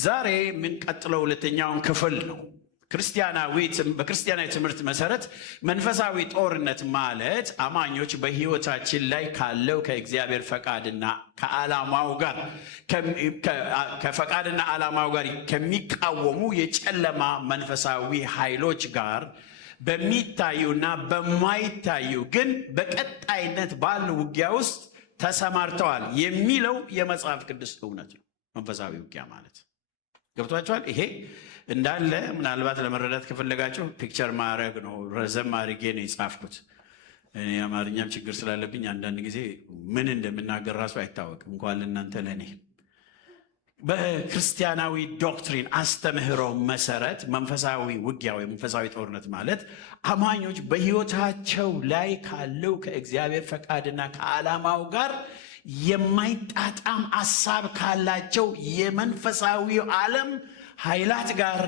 ዛሬ የምንቀጥለው ሁለተኛውን ክፍል ነው። በክርስቲያናዊ ትምህርት መሰረት መንፈሳዊ ጦርነት ማለት አማኞች በሕይወታችን ላይ ካለው ከእግዚአብሔር ፈቃድና ከዓላማው ጋር ከፈቃድና ዓላማው ጋር ከሚቃወሙ የጨለማ መንፈሳዊ ኃይሎች ጋር በሚታዩና በማይታዩ ግን በቀጣይነት ባለ ውጊያ ውስጥ ተሰማርተዋል የሚለው የመጽሐፍ ቅዱስ እውነት ነው። መንፈሳዊ ውጊያ ማለት ገብቷችኋል? ይሄ እንዳለ ምናልባት ለመረዳት ከፈለጋችሁ ፒክቸር ማድረግ ነው። ረዘም አድርጌ ነው የጻፍኩት። እኔ አማርኛም ችግር ስላለብኝ አንዳንድ ጊዜ ምን እንደምናገር ራሱ አይታወቅም፣ እንኳን ለእናንተ ለእኔ። በክርስቲያናዊ ዶክትሪን አስተምህሮ መሰረት መንፈሳዊ ውጊያ ወይ መንፈሳዊ ጦርነት ማለት አማኞች በሕይወታቸው ላይ ካለው ከእግዚአብሔር ፈቃድና ከዓላማው ጋር የማይጣጣም ሐሳብ ካላቸው የመንፈሳዊ ዓለም ኃይላት ጋር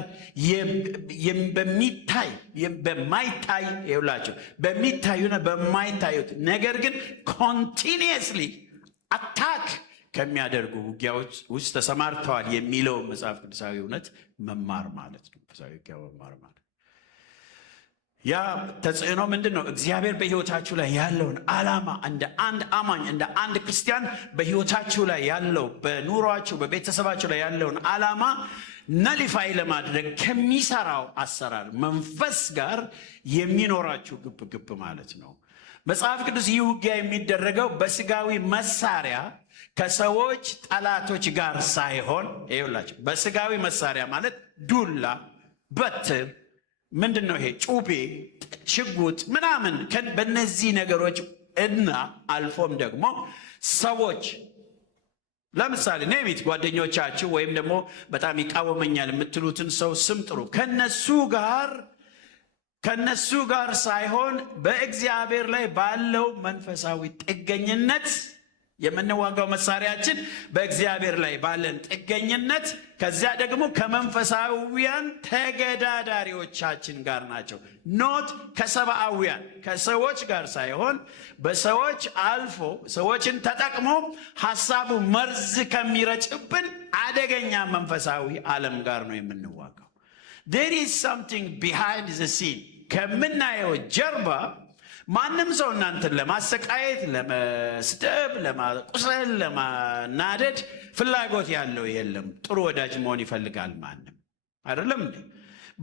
በማይታይ ይውላቸው በሚታዩና በማይታዩት ነገር ግን ኮንቲኒየስሊ አታክ ከሚያደርጉ ውጊያዎች ውስጥ ተሰማርተዋል የሚለው መጽሐፍ ቅዱሳዊ እውነት መማር ማለት ነው። መንፈሳዊ ውጊያ መማር ማለት ያ ተጽዕኖ ምንድን ነው? እግዚአብሔር በሕይወታችሁ ላይ ያለውን ዓላማ እንደ አንድ አማኝ እንደ አንድ ክርስቲያን በሕይወታችሁ ላይ ያለው በኑሯችሁ በቤተሰባችሁ ላይ ያለውን ዓላማ ነሊፋይ ለማድረግ ከሚሰራው አሰራር መንፈስ ጋር የሚኖራችሁ ግብ ማለት ነው። መጽሐፍ ቅዱስ ይህ ውጊያ የሚደረገው በስጋዊ መሳሪያ ከሰዎች ጠላቶች ጋር ሳይሆን ይኸውላችሁ፣ በስጋዊ መሳሪያ ማለት ዱላ፣ በትር ምንድን ነው ይሄ ጩቤ፣ ሽጉጥ ምናምን በእነዚህ ነገሮች እና አልፎም ደግሞ ሰዎች ለምሳሌ ኔሚት ጓደኞቻችሁ ወይም ደግሞ በጣም ይቃወመኛል የምትሉትን ሰው ስም ጥሩ። ከነሱ ጋር ሳይሆን በእግዚአብሔር ላይ ባለው መንፈሳዊ ጥገኝነት የምንዋጋው መሳሪያችን በእግዚአብሔር ላይ ባለን ጥገኝነት፣ ከዚያ ደግሞ ከመንፈሳዊያን ተገዳዳሪዎቻችን ጋር ናቸው። ኖት ከሰብአዊያን ከሰዎች ጋር ሳይሆን በሰዎች አልፎ ሰዎችን ተጠቅሞ ሐሳቡ መርዝ ከሚረጭብን አደገኛ መንፈሳዊ ዓለም ጋር ነው የምንዋጋው። there is something behind the scene ከምናየው ጀርባ ማንም ሰው እናንተን ለማሰቃየት፣ ለመስደብ፣ ለማቁሰል፣ ለማናደድ ፍላጎት ያለው የለም። ጥሩ ወዳጅ መሆን ይፈልጋል ማንም አይደለም እንዴ?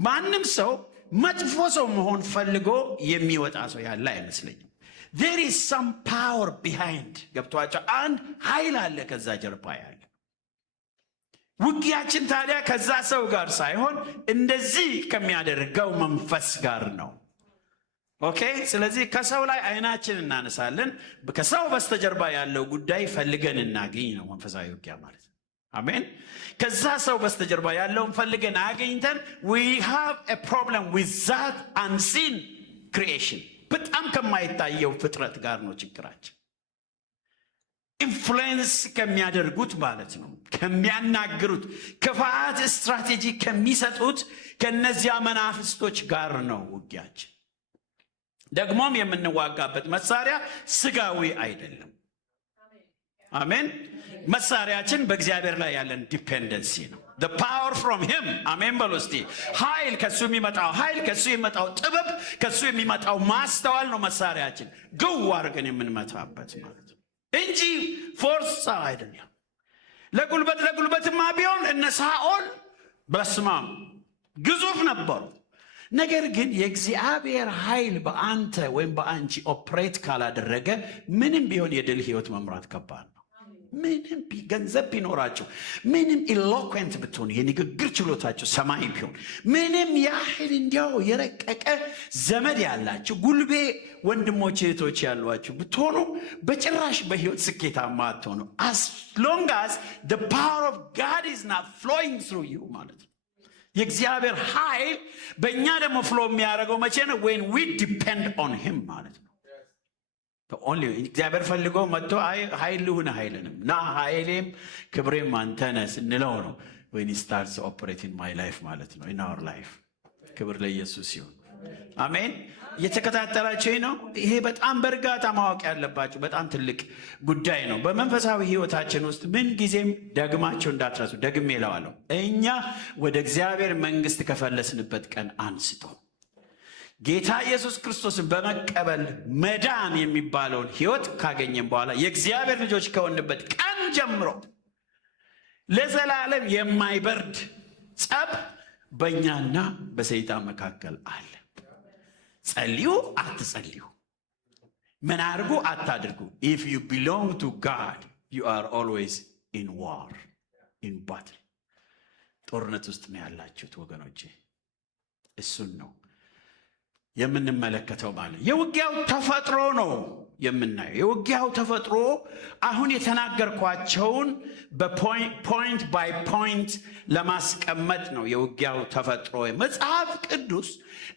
ማንም ሰው መጥፎ ሰው መሆን ፈልጎ የሚወጣ ሰው ያለ አይመስለኝም። there is some power behind ገብቷቸው አንድ ኃይል አለ ከዛ ጀርባ ያለ። ውጊያችን ታዲያ ከዛ ሰው ጋር ሳይሆን እንደዚህ ከሚያደርገው መንፈስ ጋር ነው። ኦኬ። ስለዚህ ከሰው ላይ አይናችን እናነሳለን። ከሰው በስተጀርባ ያለው ጉዳይ ፈልገን እናገኝ ነው መንፈሳዊ ውጊያ ማለት። አሜን። ከዛ ሰው በስተጀርባ ያለውን ፈልገን አገኝተን we have a problem with that unseen creation በጣም ከማይታየው ፍጥረት ጋር ነው ችግራችን። ኢንፍሉዌንስ ከሚያደርጉት ማለት ነው፣ ከሚያናግሩት፣ ክፋት ስትራቴጂ ከሚሰጡት ከነዚያ መናፍስቶች ጋር ነው ውጊያችን። ደግሞም የምንዋጋበት መሳሪያ ስጋዊ አይደለም። አሜን። መሳሪያችን በእግዚአብሔር ላይ ያለን ዲፔንደንሲ ነው። the power from him አሜን በሉ እስቲ። ኃይል ከሱ የሚመጣው ኃይል ከሱ የሚመጣው ጥበብ ከሱ የሚመጣው ማስተዋል ነው መሳሪያችን ግው አድርገን የምንመታበት ማለት ነው እንጂ ፎርስ አይደለም። ለጉልበትማ ቢሆን እነ ሳኦል በስማም ግዙፍ ነበሩ። ነገር ግን የእግዚአብሔር ኃይል በአንተ ወይም በአንቺ ኦፕሬት ካላደረገ ምንም ቢሆን የድል ህይወት መምራት ከባድ ነው። ምንም ገንዘብ ቢኖራቸው፣ ምንም ኢሎኩዌንት ብትሆኑ፣ የንግግር ችሎታቸው ሰማይ ቢሆን፣ ምንም ያህል እንዲያው የረቀቀ ዘመድ ያላችሁ ጉልቤ ወንድሞች እህቶች ያሏችሁ ብትሆኑ በጭራሽ በህይወት ስኬታማ አትሆኑ። as long as the power of God is not flowing through you ማለት ነው። የእግዚአብሔር ኃይል በእኛ ደግሞ ፍሎ የሚያደርገው መቼ ነው? when we depend on him ማለት ነው። እግዚአብሔር ፈልጎ መጥቶ ኃይል ልሁን ኃይልንም ና ኃይሌም ክብሬም አንተ ነህ ስንለው ነው when he starts operating my life ማለት ነው in our life። ክብር ለኢየሱስ ይሁን። አሜን። እየተከታተላችሁ ነው። ይሄ በጣም በእርጋታ ማወቅ ያለባችሁ በጣም ትልቅ ጉዳይ ነው። በመንፈሳዊ ሕይወታችን ውስጥ ምን ጊዜም ደግማችሁ እንዳትረሱ። ደግሜ እለዋለሁ፣ እኛ ወደ እግዚአብሔር መንግሥት ከፈለስንበት ቀን አንስቶ ጌታ ኢየሱስ ክርስቶስን በመቀበል መዳን የሚባለውን ሕይወት ካገኘን በኋላ የእግዚአብሔር ልጆች ከሆንበት ቀን ጀምሮ ለዘላለም የማይበርድ ጸብ በእኛና በሰይጣን መካከል አለ። ጸልዩ አትጸልዩ፣ ምን አድርጉ አታድርጉ፣ if you belong to God you are always in war, in battle። ጦርነት ውስጥ ነው ያላችሁት ወገኖቼ። እሱን ነው የምንመለከተው። ማለት የውጊያው ተፈጥሮ ነው የምናየው። የውጊያው ተፈጥሮ አሁን የተናገርኳቸውን በፖይንት ባይ ፖይንት ለማስቀመጥ ነው። የውጊያው ተፈጥሮ መጽሐፍ ቅዱስ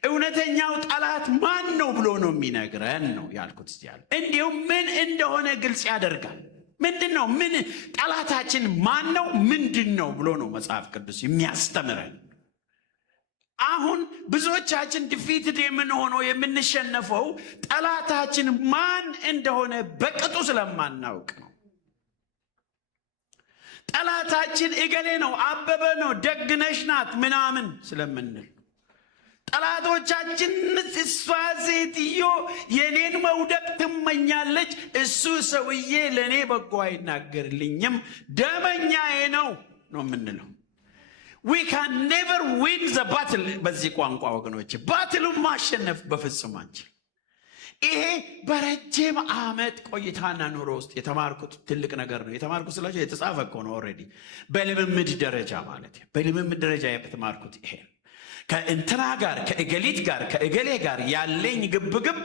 እውነተኛው ጠላት ማን ነው ብሎ ነው የሚነግረን ነው ያልኩት። ያለ እንዲሁም ምን እንደሆነ ግልጽ ያደርጋል። ምንድን ነው ምን ጠላታችን ማን ነው ምንድን ነው ብሎ ነው መጽሐፍ ቅዱስ የሚያስተምረን። አሁን ብዙዎቻችን ዲፊትድ የምንሆነው የምንሸነፈው ጠላታችን ማን እንደሆነ በቅጡ ስለማናውቅ ነው። ጠላታችን እገሌ ነው፣ አበበ ነው፣ ደግነሽ ናት ምናምን ስለምንል ጠላቶቻችን እሷ ሴትዮ የኔን መውደቅ ትመኛለች፣ እሱ ሰውዬ ለእኔ በጎ አይናገርልኝም፣ ደመኛዬ ነው ነው የምንለው። we can never win the battle። በዚህ ቋንቋ ወገኖች ባትሉን ማሸነፍ በፍጹም አንችል። ይሄ በረጅም ዓመት ቆይታና ኑሮ ውስጥ የተማርኩት ትልቅ ነገር ነው። የተማርኩት ስላችሁ የተጻፈ እኮ ነው ኦልሬዲ። በልምምድ ደረጃ ማለት በልምምድ ደረጃ የተማርኩት ይሄ ከእንትና ጋር ከእገሊት ጋር ከእገሌ ጋር ያለኝ ግብግብ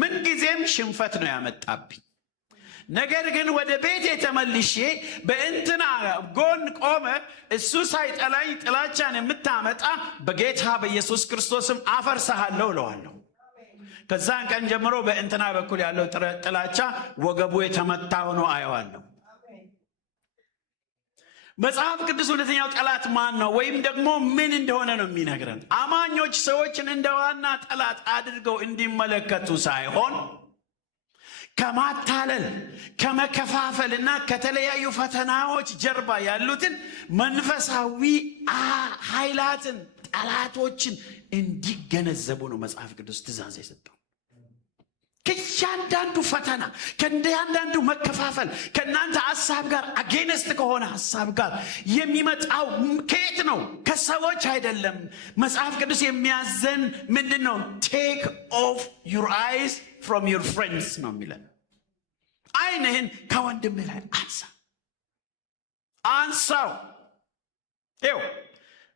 ምንጊዜም ሽንፈት ነው ያመጣብኝ። ነገር ግን ወደ ቤት የተመልሼ በእንትና ጎን ቆመ እሱ ሳይጠላኝ ጥላቻን የምታመጣ በጌታ በኢየሱስ ክርስቶስም አፈርሰሃለሁ እለዋለሁ። ከዛን ቀን ጀምሮ በእንትና በኩል ያለው ጥላቻ ወገቡ የተመታ ሆኖ አየዋለሁ። መጽሐፍ ቅዱስ እውነተኛው ጠላት ማን ነው ወይም ደግሞ ምን እንደሆነ ነው የሚነግረን። አማኞች ሰዎችን እንደ ዋና ጠላት አድርገው እንዲመለከቱ ሳይሆን ከማታለል ከመከፋፈልና ከተለያዩ ፈተናዎች ጀርባ ያሉትን መንፈሳዊ ኃይላትን ጠላቶችን እንዲገነዘቡ ነው መጽሐፍ ቅዱስ ትእዛዝ የሰጠው። ከእያንዳንዱ ፈተና ከእያንዳንዱ መከፋፈል ከእናንተ ሐሳብ ጋር አጌነስት ከሆነ ሐሳብ ጋር የሚመጣው ከየት ነው? ከሰዎች አይደለም። መጽሐፍ ቅዱስ የሚያዘን ምንድን ነው? ቴክ ኦፍ ዩር አይስ ፍሮም ዩር ፍሬንድስ ነው የሚለን። ዓይንህን ከወንድምህ ላይ አንሳው። ይኸው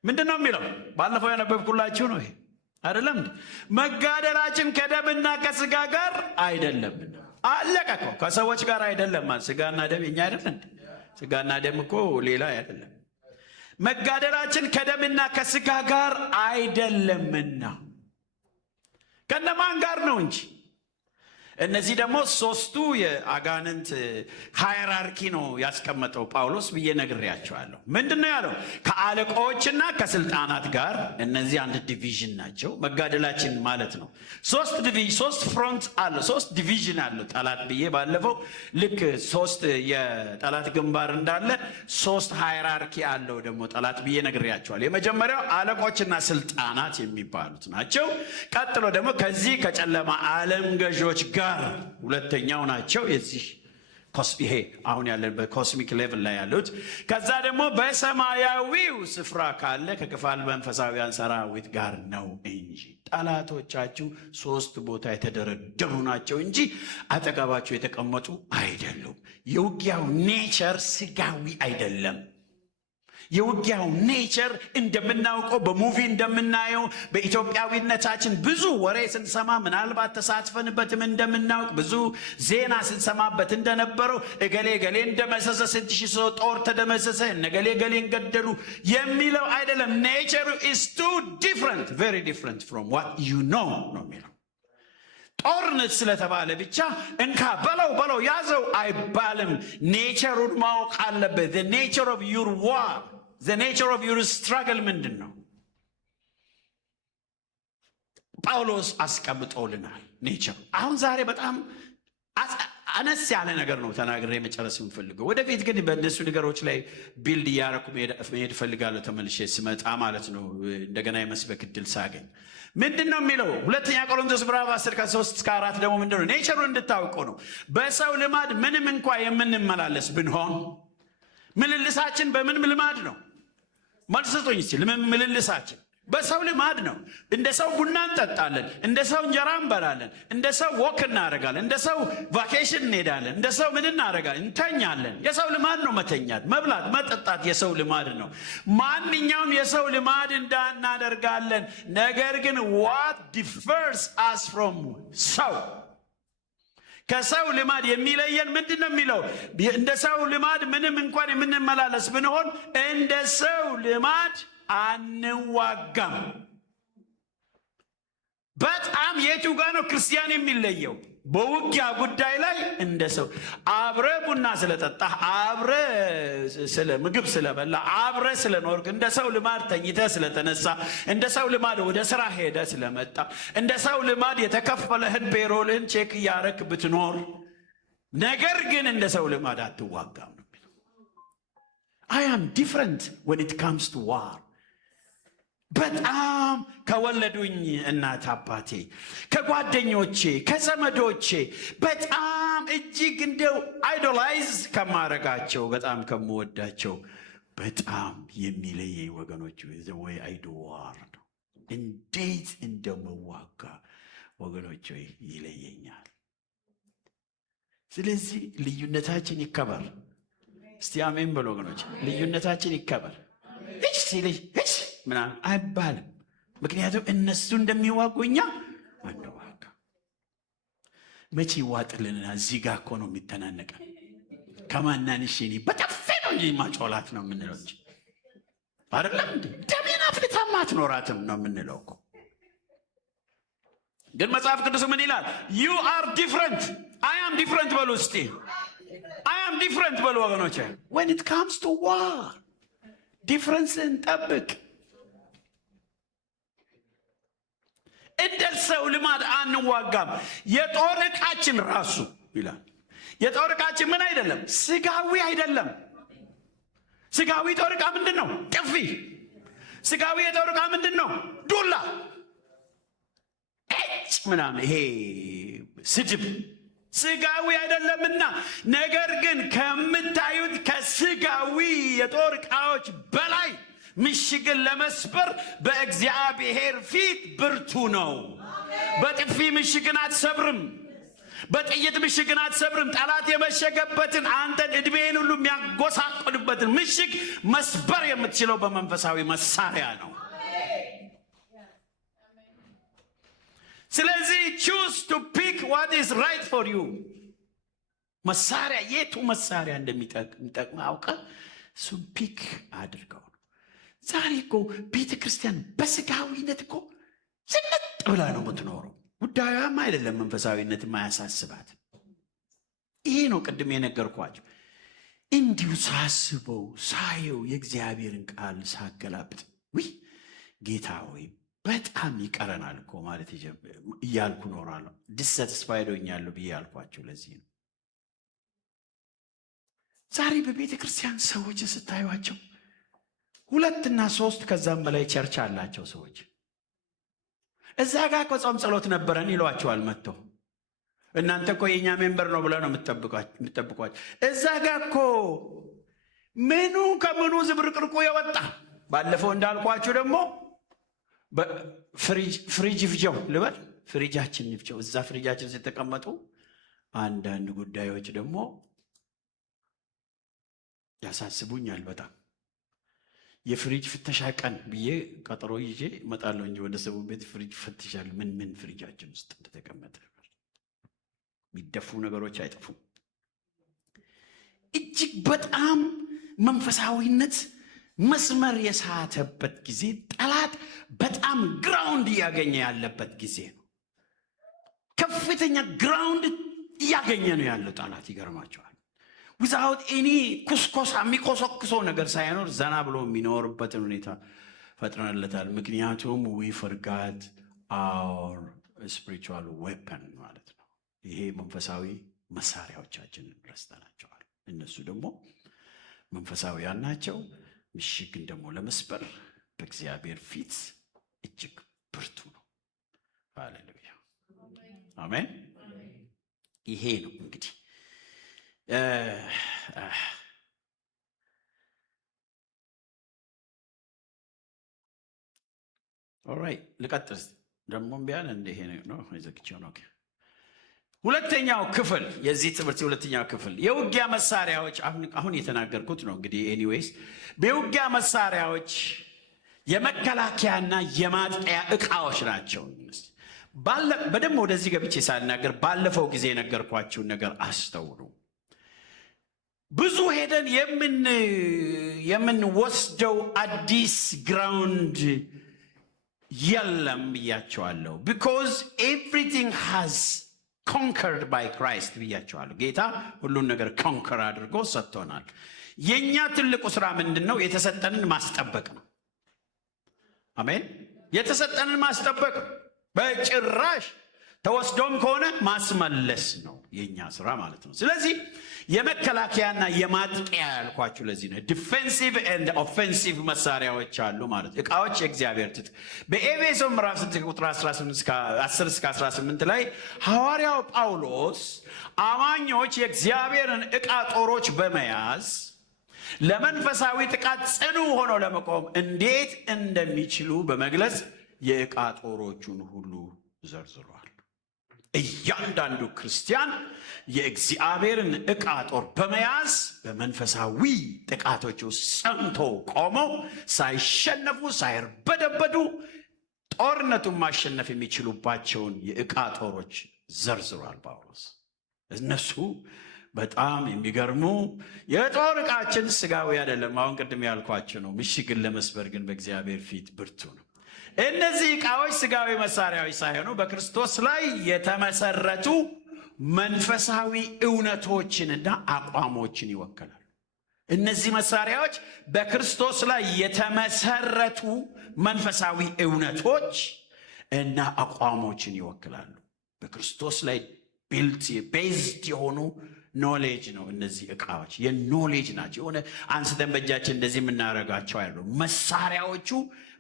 ምንድን ነው የሚለው? ባለፈው ያነበብኩላችሁ ነው ይሄ አይደለም። መጋደላችን ከደምና ከስጋ ጋር አይደለም። አለቀ እኮ። ከሰዎች ጋር አይደለም። ስጋና ደም የኛ አይደለም። ስጋና ደም እኮ ሌላ አይደለም። መጋደላችን ከደምና ከስጋ ጋር አይደለምና ከነማን ጋር ነው እንጂ። እነዚህ ደግሞ ሶስቱ የአጋንንት ሃይራርኪ ነው ያስቀመጠው ጳውሎስ ብዬ ነግሬያቸዋለሁ። ምንድን ነው ያለው? ከአለቆችና ከስልጣናት ጋር። እነዚህ አንድ ዲቪዥን ናቸው። መጋደላችን ማለት ነው። ሶስት ፍሮንት አለው፣ ሶስት ዲቪዥን አለው ጠላት ብዬ ባለፈው ልክ ሶስት የጠላት ግንባር እንዳለ ሶስት ሃይራርኪ አለው ደግሞ ጠላት ብዬ ነግሬያቸዋለሁ። የመጀመሪያው አለቆችና ስልጣናት የሚባሉት ናቸው። ቀጥሎ ደግሞ ከዚህ ከጨለማ ዓለም ገዦች ጋር ሁለተኛው ናቸው። የዚህ ይሄ አሁን ያለንበት ኮስሚክ ሌቭል ላይ ያሉት። ከዛ ደግሞ በሰማያዊው ስፍራ ካለ ከክፋል መንፈሳዊያን ሰራዊት ጋር ነው እንጂ። ጠላቶቻችሁ ሶስት ቦታ የተደረደሩ ናቸው እንጂ አጠገባቸው የተቀመጡ አይደሉም። የውጊያው ኔቸር ስጋዊ አይደለም። የውጊያው ኔቸር እንደምናውቀው በሙቪ እንደምናየው በኢትዮጵያዊነታችን ብዙ ወሬ ስንሰማ ምናልባት ተሳትፈንበትም እንደምናውቅ ብዙ ዜና ስንሰማበት እንደነበረው እገሌ ገሌ እንደመሰሰ 6,000 ሰው ጦር ተደመሰሰ እነገሌ ገሌን ገደሉ የሚለው አይደለም። ኔቸሩ is too different, very different from what you know ነው የሚለው። ጦርነት ስለተባለ ብቻ እንካ በለው ያዘው አይባልም። ኔቸሩን ማወቅ አለበት። the nature of your war, the nature of your struggle ምንድን ነው? ጳውሎስ አስቀምጦልናል። ኔቸር አሁን ዛሬ በጣም አነስ ያለ ነገር ነው ተናግሬ መጨረስ የምፈልገው። ወደፊት ግን በእነሱ ነገሮች ላይ ቢልድ እያደረኩ መሄድ እፈልጋለሁ። ተመልሼ ስመጣ ማለት ነው እንደገና የመስበክ እድል ሳገኝ። ምንድን ነው የሚለው? ሁለተኛ ቆሮንቶስ ምዕራፍ 10 ከ3 እስከ 4 ደግሞ ምንድን ነው? ኔቸሩን እንድታውቁ ነው። በሰው ልማድ ምንም እንኳ የምንመላለስ ብንሆን፣ ምልልሳችን በምን ልማድ ነው? መልስ ስጡኝ እስቲ። ምልልሳችን በሰው ልማድ ነው። እንደ ሰው ቡና እንጠጣለን፣ እንደ ሰው እንጀራ እንበላለን፣ እንደ ሰው ወክ እናደርጋለን፣ እንደ ሰው ቫኬሽን እንሄዳለን፣ እንደ ሰው ምን እናደርጋለን? እንተኛለን። የሰው ልማድ ነው መተኛት፣ መብላት፣ መጠጣት የሰው ልማድ ነው። ማንኛውም የሰው ልማድ እንዳናደርጋለን። ነገር ግን what differs us from ሰው ከሰው ልማድ የሚለየን ምንድን ነው የሚለው? እንደ ሰው ልማድ ምንም እንኳን የምንመላለስ ብንሆን እንደ ሰው ልማድ አንዋጋም። በጣም የቱ ጋር ነው ክርስቲያን የሚለየው? በውጊያ ጉዳይ ላይ እንደ ሰው አብረ ቡና ስለጠጣህ፣ አብረ ስለ ምግብ ስለበላ፣ አብረ ስለኖርክ፣ እንደ ሰው ልማድ ተኝተ ስለተነሳ፣ እንደ ሰው ልማድ ወደ ስራ ሄደ ስለመጣ፣ እንደ ሰው ልማድ የተከፈለህን ፔሮልህን ቼክ እያረክ ብትኖር፣ ነገር ግን እንደ ሰው ልማድ አትዋጋም ነው የሚለው። I am different when it comes to war. በጣም ከወለዱኝ እናት አባቴ፣ ከጓደኞቼ፣ ከዘመዶቼ በጣም እጅግ እንደው አይዶላይዝ ከማረጋቸው በጣም ከምወዳቸው በጣም የሚለየኝ ወገኖች ወይ አይዶዋር ነው። እንዴት እንደምዋጋ ወገኖች ይለየኛል። ስለዚህ ልዩነታችን ይከበር። እስቲ አሜን በሉ ወገኖች። ልዩነታችን ይከበር። እሺ ሲልሽ እሺ ምናምን አይባልም። ምክንያቱም እነሱ እንደሚዋጉ እኛ አንዋጋ። መቼ ይዋጥልንና? እዚህ ጋር እኮ ነው የሚተናነቀን። ከማናንሽ እኔ በጠፌ ነው እንጂ ማጮላት ነው የምንለው እንጂ አይደለም እንዴ? ደሜን አፍልታማ አትኖራትም ነው የምንለው እኮ። ግን መጽሐፍ ቅዱስ ምን ይላል? you are different, I am different በሉ እስቲ። I am different በሉ ወገኖቼ። when it comes to war ዲፍረንስን ጠብቅ። እንደ ሰው ልማድ አንዋጋም። የጦር ዕቃችን ራሱ ይላል። የጦር ዕቃችን ምን አይደለም? ስጋዊ አይደለም። ስጋዊ ጦር ዕቃ ምንድን ነው? ጥፊ። ስጋዊ የጦር ዕቃ ምንድን ነው? ዱላ፣ እጭ ምናምን፣ ይሄ ስድብ ስጋዊ አይደለምና። ነገር ግን ከምታዩት ከስጋዊ የጦር ዕቃዎች በላይ ምሽግን ለመስበር በእግዚአብሔር ፊት ብርቱ ነው። በጥፊ ምሽግን አትሰብርም። በጥይት ምሽግን አትሰብርም። ጠላት የመሸገበትን አንተን ዕድሜን ሁሉ የሚያጎሳቆልበትን ምሽግ መስበር የምትችለው በመንፈሳዊ መሳሪያ ነው። ስለዚህ choose to pick what is right for you። መሳሪያ የቱ መሳሪያ እንደሚጠቅም አውቀህ እሱን ፒክ አድርገው ነው። ዛሬ እኮ ቤተ ክርስቲያን በስጋዊነት እኮ ዝንጥ ብላ ነው የምትኖረው። ጉዳዩም አይደለም መንፈሳዊነት ማያሳስባት። ይሄ ነው ቅድም የነገርኳቸው። እንዲሁ ሳስበው ሳየው የእግዚአብሔርን ቃል ሳገላብጥ ውይ ጌታ ሆይ በጣም ይቀረናል እኮ ማለት እያልኩ ኖራለሁ። ዲስሳቲስፋይድ ሆኛለሁ ብዬ ያልኳቸው ለዚህ ነው። ዛሬ በቤተ ክርስቲያን ሰዎች ስታዩቸው 2 እና 3 ከዛም በላይ ቸርች አላቸው ሰዎች። እዛ ጋር እኮ ጾም ጸሎት ነበረን ይሏቸዋል መጥተው። እናንተ እኮ የእኛ ሜምበር ነው ብለው ነው የምትጠብቋቸው። እዛ ጋር እኮ ምኑ ከምኑ ዝብርቅርቁ የወጣ ባለፈው እንዳልኳችሁ ደግሞ ፍሪጅ ፍጀው ልበል፣ ፍሪጃችን ይፍጀው። እዛ ፍሪጃችን ሲተቀመጡ አንዳንድ ጉዳዮች ደግሞ ያሳስቡኛል በጣም። የፍሪጅ ፍተሻ ቀን ብዬ ቀጠሮ ይዤ እመጣለሁ እንጂ ወደ ሰው ቤት ፍሪጅ ፈትሻል። ምን ፍሪጃችን ውስጥ እንደተቀመጠ የሚደፉ ነገሮች አይጠፉም። እጅግ በጣም መንፈሳዊነት መስመር የሳተበት ጊዜ፣ ጠላት በጣም ግራውንድ እያገኘ ያለበት ጊዜ ነው። ከፍተኛ ግራውንድ እያገኘ ነው ያለው ጠላት። ይገርማቸዋል። ዊዛውት ኤኒ ኩስኮሳ የሚኮሰኩሰው ነገር ሳይኖር ዘና ብሎ የሚኖርበትን ሁኔታ ፈጥረንለታል። ምክንያቱም ዊ ፈርጋት our spiritual weapon ማለት ነው። ይሄ መንፈሳዊ መሳሪያዎቻችንን ረስተናቸዋል። እነሱ ደግሞ መንፈሳዊያን ናቸው። ምሽግን ደግሞ ለመስበር በእግዚአብሔር ፊት እጅግ ብርቱ ነው። ሃሌሉያ አሜን። ይሄ ነው እንግዲህ ኦልራይት ልቀጥል ደግሞ ቢያል እንደ ይሄ ነው የዘግቼው ነው። ሁለተኛው ክፍል የዚህ ትምህርት ሁለተኛው ክፍል የውጊያ መሳሪያዎች አሁን የተናገርኩት ነው። እንግዲህ ኤኒዌይስ በውጊያ መሳሪያዎች የመከላከያና የማጥቂያ ዕቃዎች ናቸው። በደንብ ወደዚህ ገብቼ ሳልናገር ባለፈው ጊዜ የነገርኳችሁን ነገር አስተውሉ። ብዙ ሄደን የምንወስደው አዲስ ግራውንድ የለም ብያቸዋለሁ። because everything has conquered by Christ ብያቸዋለሁ። ጌታ ሁሉን ነገር ኮንከር አድርጎ ሰጥቶናል። የኛ ትልቁ ስራ ምንድነው? የተሰጠንን ማስጠበቅ ነው። አሜን። የተሰጠንን ማስጠበቅ በጭራሽ ተወስዶም ከሆነ ማስመለስ ነው የኛ ስራ ማለት ነው። ስለዚህ የመከላከያና የማጥቂያ ያልኳችሁ ለዚህ ነው። ዲፌንሲቭ ኤንድ ኦፌንሲቭ መሳሪያዎች አሉ ማለት ዕቃዎች የእግዚአብሔር ትጥቅ በኤፌሶን ምዕራፍ 6 ቁጥር 10 እስከ 18 ላይ ሐዋርያው ጳውሎስ አማኞች የእግዚአብሔርን ዕቃ ጦሮች በመያዝ ለመንፈሳዊ ጥቃት ጽኑ ሆነው ለመቆም እንዴት እንደሚችሉ በመግለጽ የዕቃ ጦሮቹን ሁሉ ዘርዝሯል። እያንዳንዱ ክርስቲያን የእግዚአብሔርን ዕቃ ጦር በመያዝ በመንፈሳዊ ጥቃቶች ውስጥ ጸንቶ ቆመው ሳይሸነፉ ሳይርበደበዱ ጦርነቱን ማሸነፍ የሚችሉባቸውን የዕቃ ጦሮች ዘርዝሯል ጳውሎስ። እነሱ በጣም የሚገርሙ የጦር ዕቃችን ስጋዊ አይደለም። አሁን ቅድም ያልኳቸው ነው። ምሽግን ለመስበር ግን በእግዚአብሔር ፊት ብርቱ ነው። እነዚህ ዕቃዎች ስጋዊ መሳሪያዎች ሳይሆኑ በክርስቶስ ላይ የተመሰረቱ መንፈሳዊ እውነቶችንና አቋሞችን ይወክላሉ። እነዚህ መሳሪያዎች በክርስቶስ ላይ የተመሰረቱ መንፈሳዊ እውነቶች እና አቋሞችን ይወክላሉ። በክርስቶስ ላይ ቤዝድ የሆኑ ኖሌጅ ነው። እነዚህ ዕቃዎች የኖሌጅ ናቸው። የሆነ አንስተን በእጃችን እንደዚህ የምናደርጋቸው አይደሉም። መሳሪያዎቹ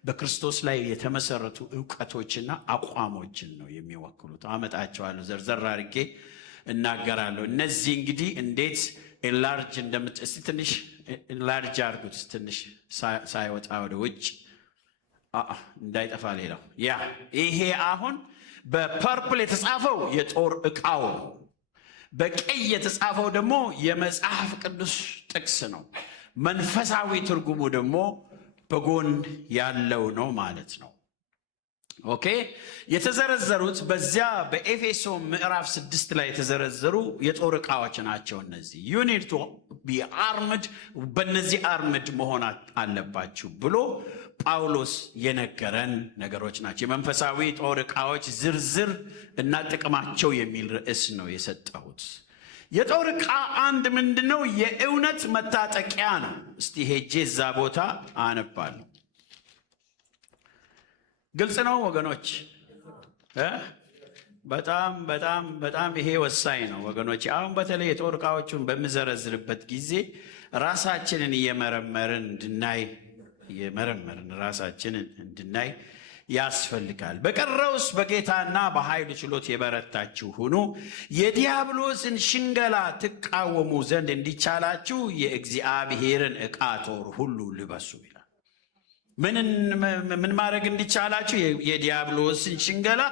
በክርስቶስ ላይ የተመሰረቱ ዕውቀቶችና አቋሞችን ነው የሚወክሉት። አመጣቸዋለሁ፣ ዘርዘር አድርጌ እናገራለሁ። እነዚህ እንግዲህ እንዴት ኤንላርጅ እስቲ ትንሽ ኤንላርጅ አድርጉት፣ ትንሽ ሳይወጣ ወደ ውጭ እንዳይጠፋ ሌላው። ይሄ አሁን በፐርፕል የተጻፈው የጦር ዕቃው ነው። በቀይ የተጻፈው ደግሞ የመጽሐፍ ቅዱስ ጥቅስ ነው። መንፈሳዊ ትርጉሙ ደግሞ በጎን ያለው ነው ማለት ነው። ኦኬ። የተዘረዘሩት በዚያ በኤፌሶን ምዕራፍ 6 ላይ የተዘረዘሩ የጦር ዕቃዎች ናቸው። እነዚህ you need to be armed፣ በእነዚህ አርምድ መሆን አለባችሁ ብሎ ጳውሎስ የነገረን ነገሮች ናቸው። የመንፈሳዊ ጦር ዕቃዎች ዝርዝር እና ጥቅማቸው የሚል ርዕስ ነው የሰጠሁት። የጦር ዕቃ አንድ ምንድነው? የእውነት መታጠቂያ ነው። እስቲ ሄጄ እዛ ቦታ አነባለሁ። ግልጽ ነው ወገኖች? በጣም በጣም በጣም ይሄ ወሳኝ ነው ወገኖች። አሁን በተለይ የጦር ዕቃዎቹን በምዘረዝርበት ጊዜ ራሳችንን እየመረመርን ራሳችንን እንድናይ ያስፈልጋል። በቀረውስ በጌታና በኃይሉ ችሎት የበረታችሁ ሁኑ፣ የዲያብሎስን ሽንገላ ትቃወሙ ዘንድ እንዲቻላችሁ የእግዚአብሔርን ዕቃ ጦር ሁሉ ልበሱ ይላል። ምን ማድረግ እንዲቻላችሁ? የዲያብሎስን ሽንገላ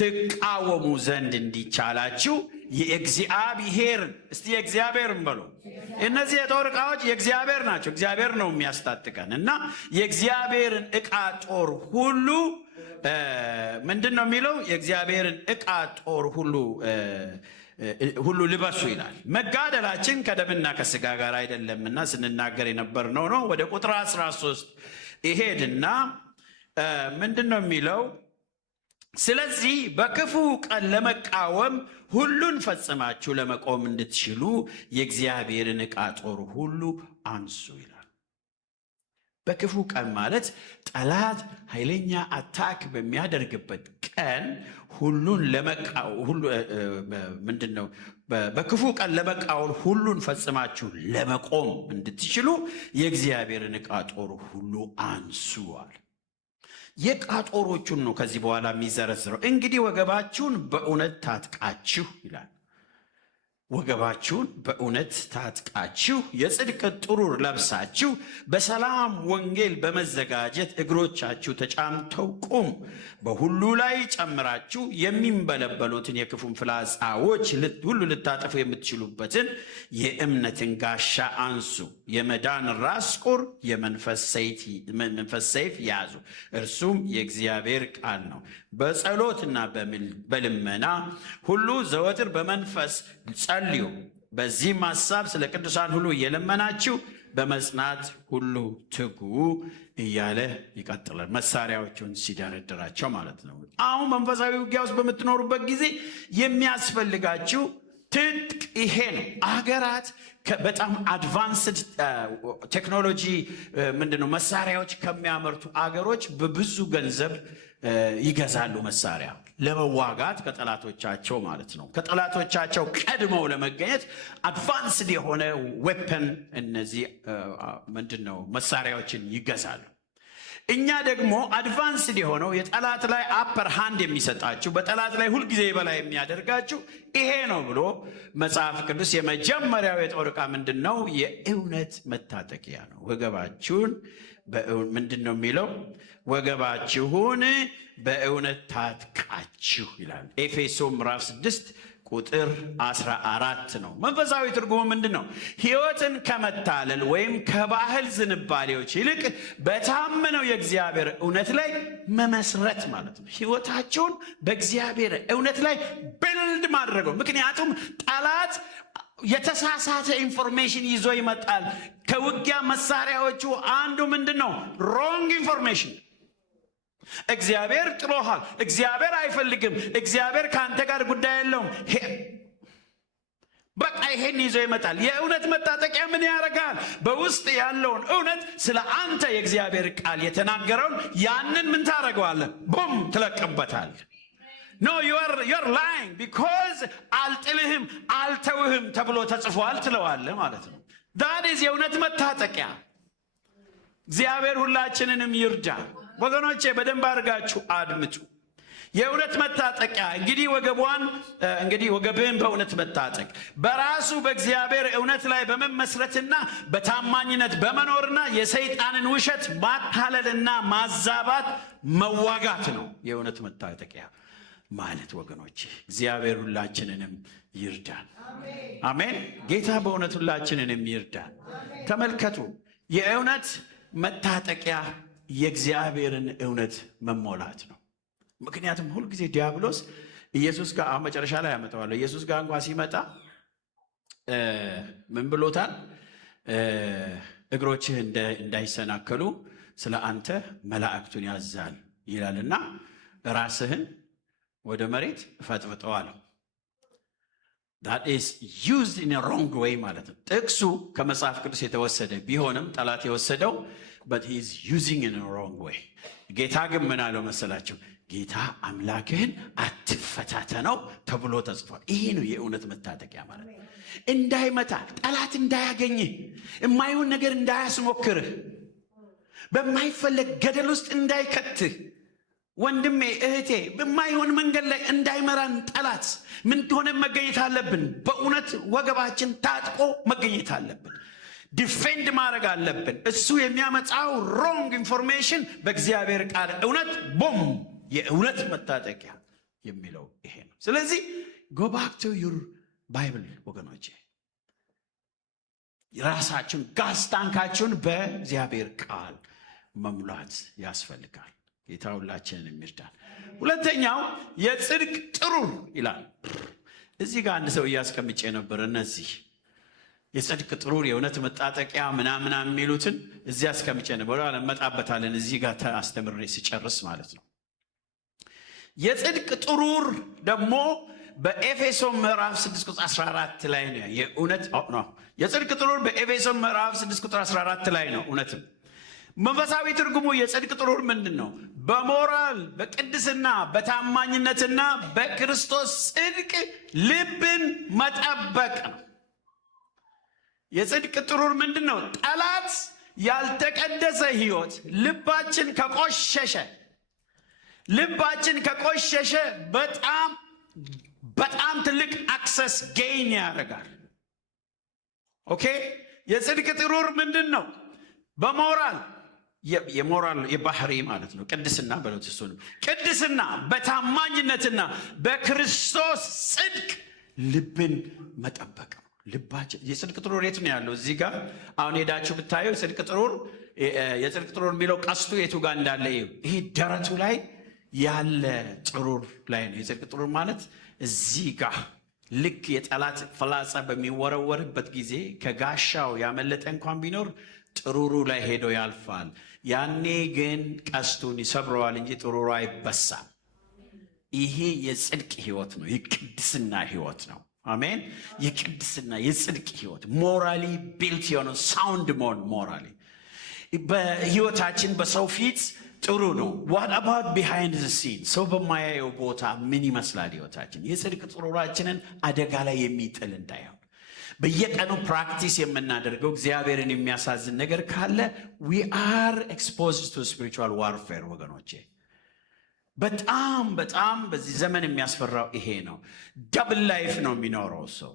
ትቃወሙ ዘንድ እንዲቻላችሁ የእግዚአብሔርን፣ እስቲ የእግዚአብሔርን በሉ። እነዚህ የጦር ዕቃዎች የእግዚአብሔር ናቸው። እግዚአብሔር ነው የሚያስታጥቀን እና የእግዚአብሔርን ዕቃ ጦር ሁሉ ምንድን ነው የሚለው? የእግዚአብሔርን ዕቃ ጦር ሁሉ ልበሱ ይላል። መጋደላችን ከደምና ከሥጋ ጋር አይደለምና ስንናገር የነበርነው ነው። ወደ ቁጥር 13 ይሄድና ምንድን ነው የሚለው? ስለዚህ በክፉ ቀን ለመቃወም ሁሉን ፈጽማችሁ ለመቆም እንድትችሉ የእግዚአብሔርን ዕቃ ጦር ሁሉ አንሱ ይላል። በክፉ ቀን ማለት ጠላት ኃይለኛ አታክ በሚያደርግበት ቀን ሁሉን ምንድነው በክፉ ቀን ለመቃወም ሁሉን ፈጽማችሁ ለመቆም እንድትችሉ የእግዚአብሔርን ዕቃ ጦር ሁሉ አንሱዋል። የዕቃ ጦሮቹን ነው ከዚህ በኋላ የሚዘረዝረው። እንግዲህ ወገባችሁን በእውነት ታጥቃችሁ ይላል። ወገባችሁን በእውነት ታጥቃችሁ የጽድቅ ጥሩር ለብሳችሁ በሰላም ወንጌል በመዘጋጀት እግሮቻችሁ ተጫምተው ቁሙ። በሁሉ ላይ ጨምራችሁ የሚንበለበሉትን የክፉን ፍላጻዎች ሁሉ ልታጠፉ የምትችሉበትን የእምነትን ጋሻ አንሱ። የመዳን ራስ ቁር የመንፈስ ሰይፍ ያዙ፣ እርሱም የእግዚአብሔር ቃል ነው። በጸሎትና በልመና ሁሉ ዘወትር በመንፈስ ጸልዩ። በዚህም ሐሳብ ስለ ቅዱሳን ሁሉ እየለመናችሁ በመጽናት ሁሉ ትጉ እያለ ይቀጥላል። መሳሪያዎቹን ሲደረድራቸው ማለት ነው። አሁን መንፈሳዊ ውጊያ ውስጥ በምትኖሩበት ጊዜ የሚያስፈልጋችሁ ትጥቅ ይሄ ነው። አገራት በጣም አድቫንስድ ቴክኖሎጂ ምንድነው መሳሪያዎች ከሚያመርቱ አገሮች በብዙ ገንዘብ ይገዛሉ መሳሪያ ለመዋጋት ከጠላቶቻቸው ማለት ነው። ከጠላቶቻቸው ቀድመው ለመገኘት አድቫንስድ የሆነ ዌፐን እነዚህ ምንድነው መሳሪያዎችን ይገዛሉ። እኛ ደግሞ አድቫንስድ የሆነው የጠላት ላይ አፐር ሃንድ የሚሰጣችሁ በጠላት ላይ ሁልጊዜ በላይ የሚያደርጋችሁ ይሄ ነው ብሎ መጽሐፍ ቅዱስ የመጀመሪያው የጦር ዕቃ ምንድነው? የእውነት መታጠቂያ ነው። ወገባችሁን ምንድነው የሚለው? ወገባችሁን በእውነት ታጥቃችሁ ይላል። ኤፌሶን ምዕራፍ 6 ቁጥር 14 ነው። መንፈሳዊ ትርጉሙ ምንድነው? ሕይወትን ከመታለል ወይም ከባህል ዝንባሌዎች ይልቅ በታመነው የእግዚአብሔር እውነት ላይ መመስረት ማለት ነው። ሕይወታቸውን በእግዚአብሔር እውነት ላይ ቢልድ ማድረገው። ምክንያቱም ጠላት የተሳሳተ ኢንፎርሜሽን ይዞ ይመጣል። ከውጊያ መሳሪያዎቹ አንዱ ምንድነው? ሮንግ ኢንፎርሜሽን። እግዚአብሔር ጥሎሃል፣ እግዚአብሔር አይፈልግም፣ እግዚአብሔር ከአንተ ጋር ጉዳይ የለውም፣ በቃ ይሄን ይዞ ይመጣል። የእውነት መታጠቂያ ምን ያደርጋል? በውስጥ ያለውን እውነት ስለ አንተ የእግዚአብሔር ቃል የተናገረውን ያንን ምን ታደርገዋለህ? ቡም ትለቅበታል። ኖ you're lying because አልጥልህም አልተውህም ተብሎ ተጽፏል ትለዋለህ ማለት ነው። that is የእውነት መታጠቂያ። እግዚአብሔር ሁላችንንም ይርዳ። ወገኖቼ በደንብ አድርጋችሁ አድምጡ። የእውነት መታጠቂያ እንግዲህ ወገብህን በእውነት መታጠቅ በራሱ በእግዚአብሔር እውነት ላይ በመመስረትና በታማኝነት በመኖርና የሰይጣንን ውሸት ማታለልና ማዛባት መዋጋት ነው የእውነት መታጠቂያ ማለት ወገኖቼ። እግዚአብሔር ሁላችንንም ይርዳን። አሜን። ጌታ በእውነት ሁላችንንም ይርዳን። ተመልከቱ፣ የእውነት መታጠቂያ የእግዚአብሔርን እውነት መሞላት ነው። ምክንያቱም ሁልጊዜ ዲያብሎስ ኢየሱስ ጋር አሁን መጨረሻ ላይ ያመጣዋለሁ። ኢየሱስ ጋር እንኳን ሲመጣ ምን ብሎታል? እግሮችህ እንዳይሰናከሉ ስለ አንተ መላእክቱን ያዛል ይላልና ራስህን ወደ መሬት ፈጥፍጠው አለው። that is used in a wrong way ማለት ነው። ጥቅሱ ከመጽሐፍ ቅዱስ የተወሰደ ቢሆንም ጠላት የወሰደው but he is using in a wrong way። ጌታ ግን ምን አለው መሰላችሁ? ጌታ አምላክህን አትፈታተነው ተብሎ ተጽፏል። ይሄ ነው የእውነት መታጠቂያ ማለት። እንዳይመታ ጠላት እንዳያገኝህ፣ የማይሆን ነገር እንዳያስሞክርህ፣ በማይፈለግ ገደል ውስጥ እንዳይከትህ፣ ወንድሜ እህቴ በማይሆን መንገድ ላይ እንዳይመራን ጠላት ምን እንደሆነ መገኘት አለብን። በእውነት ወገባችን ታጥቆ መገኘት አለብን። ዲፌንድ ማድረግ አለብን። እሱ የሚያመጣው ሮንግ ኢንፎርሜሽን በእግዚአብሔር ቃል እውነት ቦም የእውነት መታጠቂያ የሚለው ይሄ ነው። ስለዚህ go back to your Bible ወገኖቼ፣ የራሳችሁን ጋዝ ታንካችሁን በእግዚአብሔር ቃል መሙላት ያስፈልጋል። ጌታ ሁላችንን ይርዳን። ሁለተኛው የጽድቅ ጥሩር ይላል። እዚህ ጋር አንድ ሰው እያስቀምጬ ነበር። እነዚህ የጽድቅ ጥሩር የእውነት መታጠቂያ ምናምን የሚሉትን እዚህ አስቀምጬ ነበር። እንመጣበታለን እዚህ ጋር አስተምሬ ሲጨርስ ማለት ነው። የጽድቅ ጥሩር ደግሞ በኤፌሶን ምዕራፍ 6 ቁጥር 14 ላይ ነው። የእውነት ነው። የጽድቅ ጥሩር በኤፌሶን ምዕራፍ 6 ቁጥር 14 ላይ ነው። እውነትም መንፈሳዊ ትርጉሙ የጽድቅ ጥሩር ምንድን ነው? በሞራል በቅድስና በታማኝነትና በክርስቶስ ጽድቅ ልብን መጠበቅ ነው። የጽድቅ ጥሩር ምንድን ነው? ጠላት ያልተቀደሰ ህይወት ልባችን ከቆሸሸ በጣም ትልቅ አክሰስ ጌይን ያደርጋል። ኦኬ። የጽድቅ ጥሩር ምንድን ነው? በሞራል የሞራል የባህሪ ማለት ነው። ቅድስና በሉት። እሱንም ቅድስና በታማኝነትና በክርስቶስ ጽድቅ ልብን መጠበቅ ነው። ልባችን የጽድቅ ጥሩር የት ነው ያለው? እዚህ ጋር አሁን ሄዳችሁ ብታዩ የጽድቅ ጥሩር የሚለው ቀስቱ የቱ ጋር እንዳለ ይሄ ደረቱ ላይ ያለ ጥሩር ላይ ነው። የጽድቅ ጥሩር ማለት እዚህ ጋር ልክ የጠላት ፍላጻ በሚወረወርበት ጊዜ ከጋሻው ያመለጠ እንኳን ቢኖር ጥሩሩ ላይ ሄዶ ያልፋል። ያኔ ግን ቀስቱን ይሰብረዋል እንጂ ጥሩሩ አይበሳም። ይሄ የጽድቅ ህይወት ነው። የቅድስና ህይወት ነው። አሜን። የቅድስና የጽድቅ ህይወት ሞራሊ ቢልት የሆነው ሳውንድ ሞራሊ በህይወታችን በሰው ፊት ጥሩ ነው። ዋት አባውት ቢሃይንድ ዘ ሲን? ሰው በማያየው ቦታ ምን ይመስላል ህይወታችን? የጽድቅ ጥሩራችንን አደጋ ላይ የሚጥል እንዳይሆን በየቀኑ ፕራክቲስ የምናደርገው እግዚአብሔርን የሚያሳዝን ነገር ካለ we are exposed to spiritual warfare ወገኖቼ። በጣም በዚህ ዘመን የሚያስፈራው ይሄ ነው። ደብል ላይፍ ነው የሚኖረው ሰው።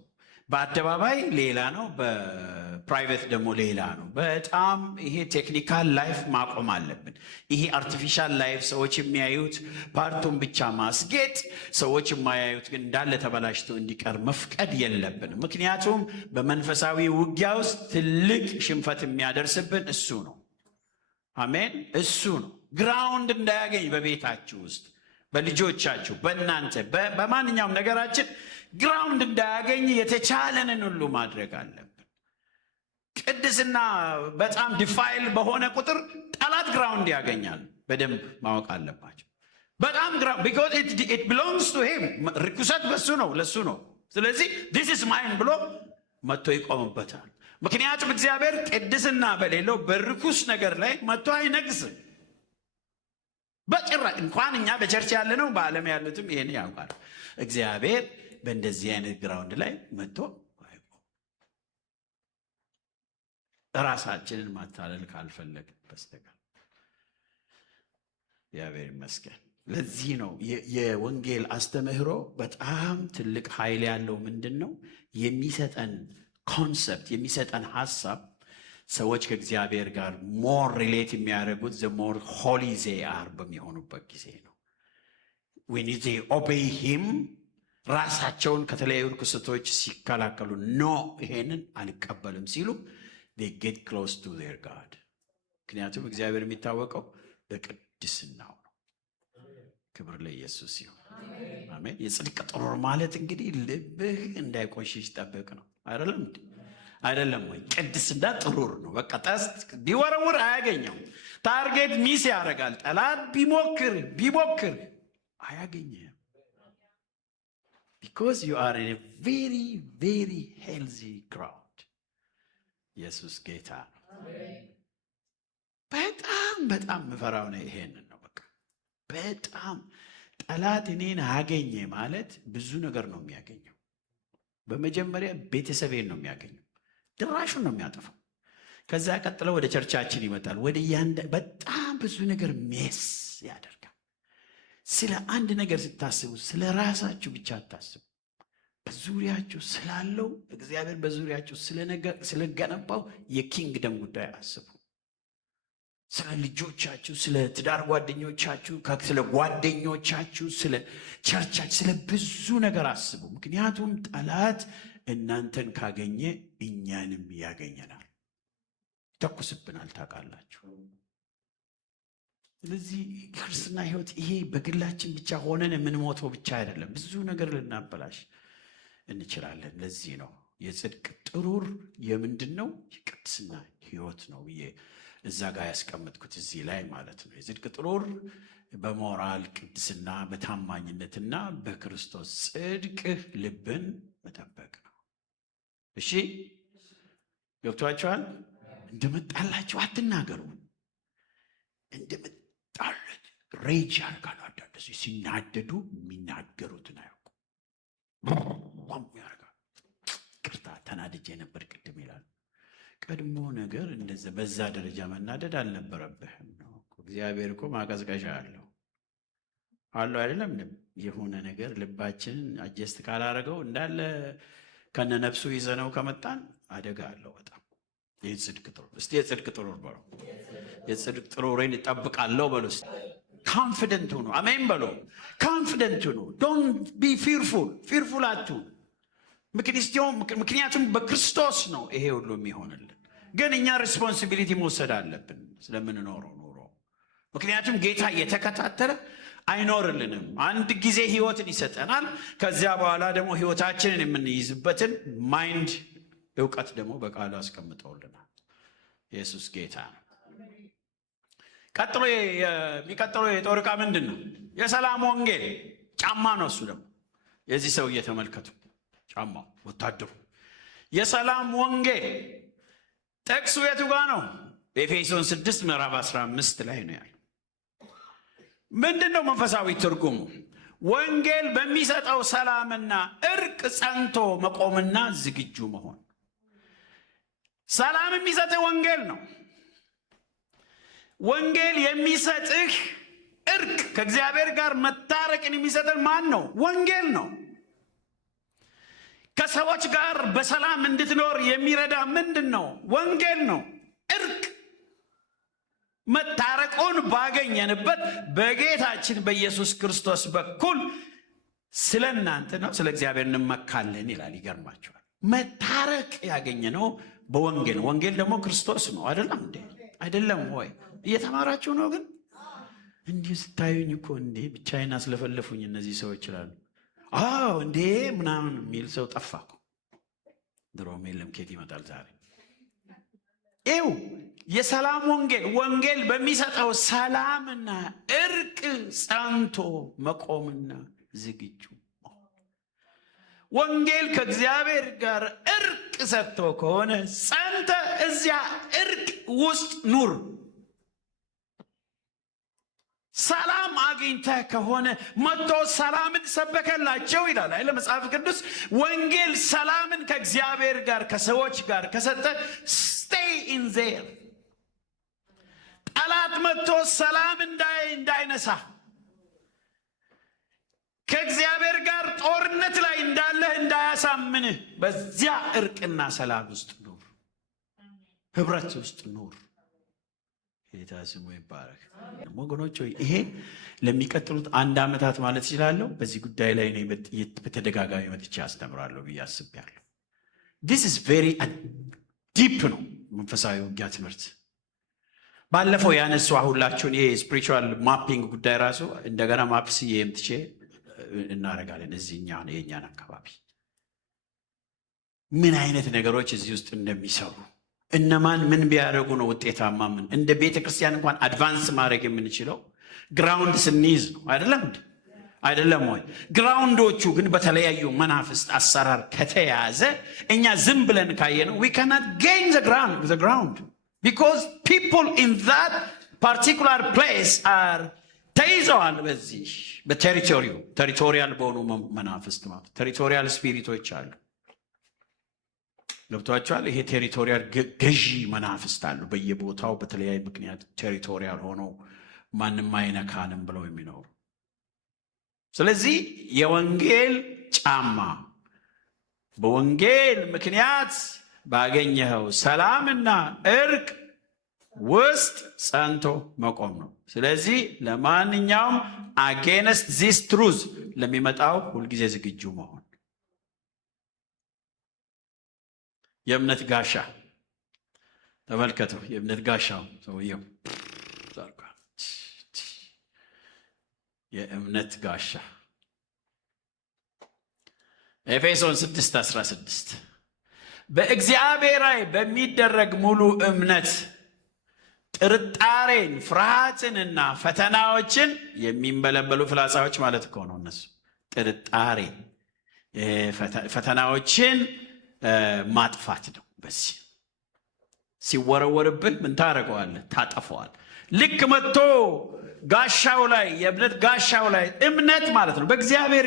በአደባባይ ሌላ ነው፣ በፕራይቬት ደግሞ ሌላ ነው። በጣም ይሄ ቴክኒካል ላይፍ ማቆም አለብን። ይሄ አርቲፊሻል ላይፍ ሰዎች የሚያዩት ፓርቱን ብቻ ማስጌጥ፣ ሰዎች የማያዩት ግን እንዳለ ተበላሽቶ እንዲቀር መፍቀድ የለብንም። ምክንያቱም በመንፈሳዊ ውጊያ ውስጥ ትልቅ ሽንፈት የሚያደርስብን እሱ ነው። አሜን። እሱ ነው። ግራውንድ እንዳያገኝ በቤታችሁ ውስጥ፣ በልጆቻችሁ፣ በእናንተ በማንኛውም ነገራችን ግራውንድ እንዳያገኝ የተቻለንን ሁሉ ማድረግ አለብን። ቅድስና በጣም ዲፋይል በሆነ ቁጥር ጠላት ግራውንድ ያገኛል። በደንብ ማወቅ አለባቸው። በጣም because it belongs to him። ርኩሰት በሱ ነው፣ ለሱ ነው። ስለዚህ this is mine ብሎ መጥቶ ይቆምበታል። ምክንያቱም እግዚአብሔር ቅድስና በሌለው በርኩስ ነገር ላይ መጥቶ አይነግስም በጭራሽ። እንኳን እኛ በቸርች ያለ ነው፣ በዓለም ያሉትም ይሄን ያውቃል። እግዚአብሔር በእንደዚህ አይነት ግራውንድ ላይ መጥቶ ራሳችንን ማታለል ካልፈለግ በስተቀር እግዚአብሔር ይመስገን። ለዚህ ነው የወንጌል አስተምህሮ በጣም ትልቅ ኃይል ያለው። ምንድን ነው የሚሰጠን ኮንሰፕት፣ የሚሰጠን ሀሳብ ሰዎች ከእግዚአብሔር ጋር ሞር ሪሌት የሚያደርጉት ዘ ሞር ሆሊ ዜ አር በሚሆኑበት ጊዜ ነው። when they obey him ራሳቸውን ከተለያዩ ርኩሰቶች ሲከላከሉ፣ ኖ ይሄንን አልቀበልም ሲሉ they get close to their God። ምክንያቱም እግዚአብሔር የሚታወቀው በቅድስናው ነው። ክብር ለኢየሱስ ይሁን። አሜን። የጽድቅ ጥሩር ማለት እንግዲህ ልብህ እንዳይቆሽሽ ጠብቅ ነው። አይደለም ወይ? ቅድስና ጥሩር ነው። በቃ ጠስት ቢወረውር አያገኘው። ታርጌት ሚስ ያደርጋል። ጠላት ቢሞክር አያገኘህም። because you are in a very very healthy ground። ኢየሱስ ጌታ በጣም ምፈራው ነው ይሄንን ነው። በቃ በጣም ጠላት እኔን አገኘ ማለት ብዙ ነገር ነው የሚያገኘው። በመጀመሪያ ቤተሰቤን ነው የሚያገኘው፣ ድራሹን ነው የሚያጠፋው። ከዛ ቀጥለው ወደ ቸርቻችን ይመጣል። በጣም ብዙ ነገር ሜስ ያደርጋል። ስለ አንድ ነገር ስታስቡ ስለ ራሳችሁ ብቻ አታስቡ። በዙሪያችሁ ስላለው እግዚአብሔር በዙሪያችሁ ስለገነባው የኪንግደም ጉዳይ አስቡ። ስለ ልጆቻችሁ፣ ስለ ትዳር ጓደኞቻችሁ፣ ስለ ጓደኞቻችሁ፣ ስለ ቸርቻችሁ፣ ስለ ብዙ ነገር አስቡ። ምክንያቱም ጠላት እናንተን ካገኘ እኛንም ያገኘናል፣ ይተኩስብናል። ታውቃላችሁ። ስለዚህ ክርስትና ህይወት ይሄ በግላችን ብቻ ሆነን የምንሞተው ብቻ አይደለም። ብዙ ነገር ልናበላሽ እንችላለን። ለዚህ ነው የጽድቅ ጥሩር የምንድን ነው? የቅድስና ህይወት ነው ብዬ እዛ ጋር ያስቀመጥኩት እዚህ ላይ ማለት ነው። የጽድቅ ጥሩር በሞራል ቅድስና፣ በታማኝነትና በክርስቶስ ጽድቅ ልብን መጠበቅ ነው። እሺ ገብቷችኋል? እንደመጣላችሁ አትናገሩ። እንደመጣለት ሬጅ ያርጋሉ። አንዳንድ ሲናደዱ የሚናገሩትን አያውቁም። ቅርታ ተናድጄ ነበር ቅድም ይላሉ። ቀድሞ ነገር እንደዚህ በዛ ደረጃ መናደድ አልነበረብህም ነው። እግዚአብሔር እኮ ማቀዝቀዣ አለው አይደለም? የሆነ ነገር ልባችንን አጀስት ካላረገው እንዳለ ከነነፍሱ ይዘነው ከመጣን አደጋ አለው በጣም። የጽድቅ ጥሩር እስቲ የጽድቅ ጥሩር በሉ። የጽድቅ ጥሩሬን እጠብቃለሁ በሉ። ኮንፊደንት ሁኑ። አሜን በሉ። ኮንፊደንት ሁኑ። ዶንት ቢ ፊርፉል አትሁኑ። ምክንያቱም በክርስቶስ ነው ይሄ ሁሉ የሚሆንልን። ግን እኛ ሪስፖንሲቢሊቲ መውሰድ አለብን ስለምንኖረው ኑሮ። ምክንያቱም ጌታ እየተከታተለ አይኖርልንም። አንድ ጊዜ ህይወትን ይሰጠናል። ከዚያ በኋላ ደግሞ ህይወታችንን የምንይዝበትን ማይንድ እውቀት ደግሞ በቃሉ አስቀምጠውልናል። ኢየሱስ ጌታ ነው። የሚቀጥለው የጦር ዕቃ ምንድን ነው? የሰላም ወንጌል ጫማ ነው። እሱ ደግሞ የዚህ ሰው እየተመልከቱ ጫማው ወታደሩ የሰላም ወንጌል ጥቅሱ የቱ ጋር ነው? በኤፌሶን 6 ምዕራፍ 15 ላይ ነው ያለው። ምንድን ነው መንፈሳዊ ትርጉሙ? ወንጌል በሚሰጠው ሰላምና እርቅ ጸንቶ መቆምና ዝግጁ መሆን። ሰላም የሚሰጥህ ወንጌል ነው። ወንጌል የሚሰጥህ እርቅ፣ ከእግዚአብሔር ጋር መታረቅን የሚሰጥህ ማን ነው? ወንጌል ነው። ከሰዎች ጋር በሰላም እንድትኖር የሚረዳ ምንድን ነው? ወንጌል ነው። እርቅ መታረቁን ባገኘንበት በጌታችን በኢየሱስ ክርስቶስ በኩል ስለ እናንተ ነው፣ ስለ እግዚአብሔር እንመካለን ይላል። ይገርማችኋል። መታረቅ ያገኘነው በወንጌል። ወንጌል ደግሞ ክርስቶስ ነው። አይደለም እንዴ? አይደለም ወይ? እየተማራችሁ ነው? ግን እንዲህ ስታዩኝ እኮ እንዴ ብቻዬን አስለፈለፉኝ እነዚህ ሰዎች ይላሉ። አዎ እንዴ ምናምን የሚል ሰው ጠፋ እኮ። ድሮም የለም፣ ኬት ይመጣል ዛሬ? ይው የሰላም ወንጌል በሚሰጠው ሰላምና እርቅ ጸንቶ መቆምና ዝግጁ መሆን። ወንጌል ከእግዚአብሔር ጋር እርቅ ሰጥቶ ከሆነ ጸንተ እዚያ እርቅ ውስጥ ኑር። ሰላም አግኝተህ ከሆነ መጥቶ ሰላምን ሰበከላቸው ይላል አይደል መጽሐፍ ቅዱስ። ወንጌል ሰላምን ከእግዚአብሔር ጋር ከሰዎች ጋር ከሰጠ ስቴይ ኢን ዜር። ጠላት መጥቶ ሰላም እንዳይነሳ፣ ከእግዚአብሔር ጋር ጦርነት ላይ እንዳለህ እንዳያሳምንህ፣ በዚያ እርቅና ሰላም ውስጥ ኑር፣ ህብረት ውስጥ ኑር። ጌታ ስሙ ይባረክ። ወገኖች ሆይ ይሄ ለሚቀጥሉት 1 ዓመታት ማለት ይችላለሁ በዚህ ጉዳይ ላይ እኔ በተደጋጋሚ መጥቼ አስተምራለሁ ብዬ አስቤያለሁ። this is very ዲፕ ነው መንፈሳዊ ውጊያ ትምህርት። ባለፈው ያነሳሁላችሁን ይሄ ስፒሪቹዋል ማፒንግ ጉዳይ ራሱ እንደገና ማፕስዬ የምትቼ እናደርጋለን። እዚህኛው የኛን አካባቢ ምን አይነት ነገሮች እዚህ ውስጥ እንደሚሰሩ፣ እነማን ምን ቢያደርጉ ነው ውጤታማ ምን እንደ ቤተ ክርስቲያን እንኳን አድቫንስ ማድረግ የምንችለው ግራውንድ ስንይዝ ነው። አይደለም ወይ? ግራውንዶቹ ግን በተለያዩ መናፍስት አሰራር ከተያዘ እኛ ዝም ብለን ካየነው we cannot gain the ground because people in that particular place are ተይዘዋል። በዚህ ቴሪቶሪያል በሆኑ መናፍስት ማለት ቴሪቶሪያል ስፒሪቶች አሉ። ገብቷቸዋል። ይሄ ቴሪቶሪያል ገዢ መናፍስት አሉ በየቦታው በተለያየ ምክንያት ቴሪቶሪያል ሆነው ማንም አይነካንም ብለው የሚኖሩ። ስለዚህ የወንጌል ጫማ በወንጌል ምክንያት ባገኘኸው ሰላምና እርቅ ውስጥ ጸንቶ መቆም ነው። ስለዚህ ለማንኛውም አጌንስት ዚስ ትሩዝ ለሚመጣው ሁልጊዜ ዝግጁ መሆን። የእምነት ጋሻ ተመልከተው። የእምነት ጋሻው ሰውየው የእምነት ጋሻ ኤፌሶን 6:16 በእግዚአብሔር ላይ በሚደረግ ሙሉ እምነት ጥርጣሬን፣ ፍርሃትንና ፈተናዎችን የሚንበለበሉ ፍላጻዎች ማለት እኮ ነው። እነሱ ጥርጣሬ ፈተናዎችን ማጥፋት ነው። በዚህ ሲወረወርብህ ምን ታደርገዋለህ? ታጠፈዋል። ልክ መጥቶ ጋሻው ላይ የእምነት ጋሻው ላይ እምነት ማለት ነው በእግዚአብሔር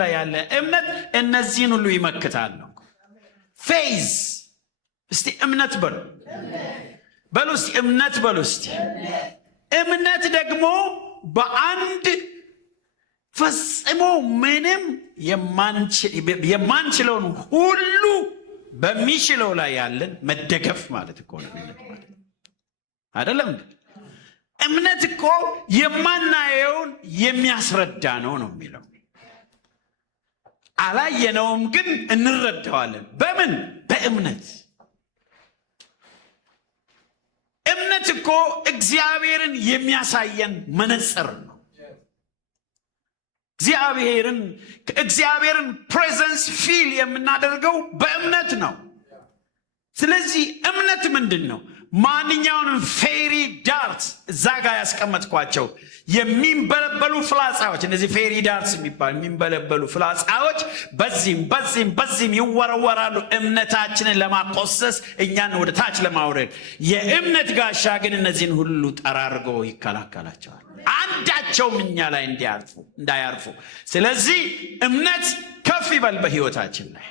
ላይ ያለ እምነት እነዚህን ሁሉ ይመክታል ነው። ፌዝ እስቲ እምነት በሉ እስቲ እምነት በሉ እስቲ። እምነት ደግሞ በአንድ ፈጽሞ ምንም የማንችለውን ሁሉ በሚችለው ላይ ያለን መደገፍ ማለት እኮ ነው። አይደለም? እምነት እኮ የማናየውን የሚያስረዳ ነው የሚለው። አላየነውም ግን እንረዳዋለን። በምን? በእምነት። እምነት እኮ እግዚአብሔርን የሚያሳየን መነጽር ነው። እግዚአብሔርን ፕሬዘንስ ፊል የምናደርገው በእምነት ነው። ስለዚህ እምነት ምንድን ነው? ማንኛውንም ፌሪ ዳርት እዛ ጋር ያስቀመጥኳቸው የሚንበለበሉ ፍላጻዎች፣ እነዚህ ፌሪ ዳርትስ የሚንበለበሉ ፍላጻዎች በዚህም ይወረወራሉ እምነታችንን ለማቆሰስ፣ እኛን ወደ ታች ለማውረድ። የእምነት ጋሻ ግን እነዚህን ሁሉ ጠራርጎ ይከላከላቸዋል፣ አንዳቸውም እኛ ላይ እንዳያርፉ። ስለዚህ እምነት ከፍ ይበል በሕይወታችን ላይ።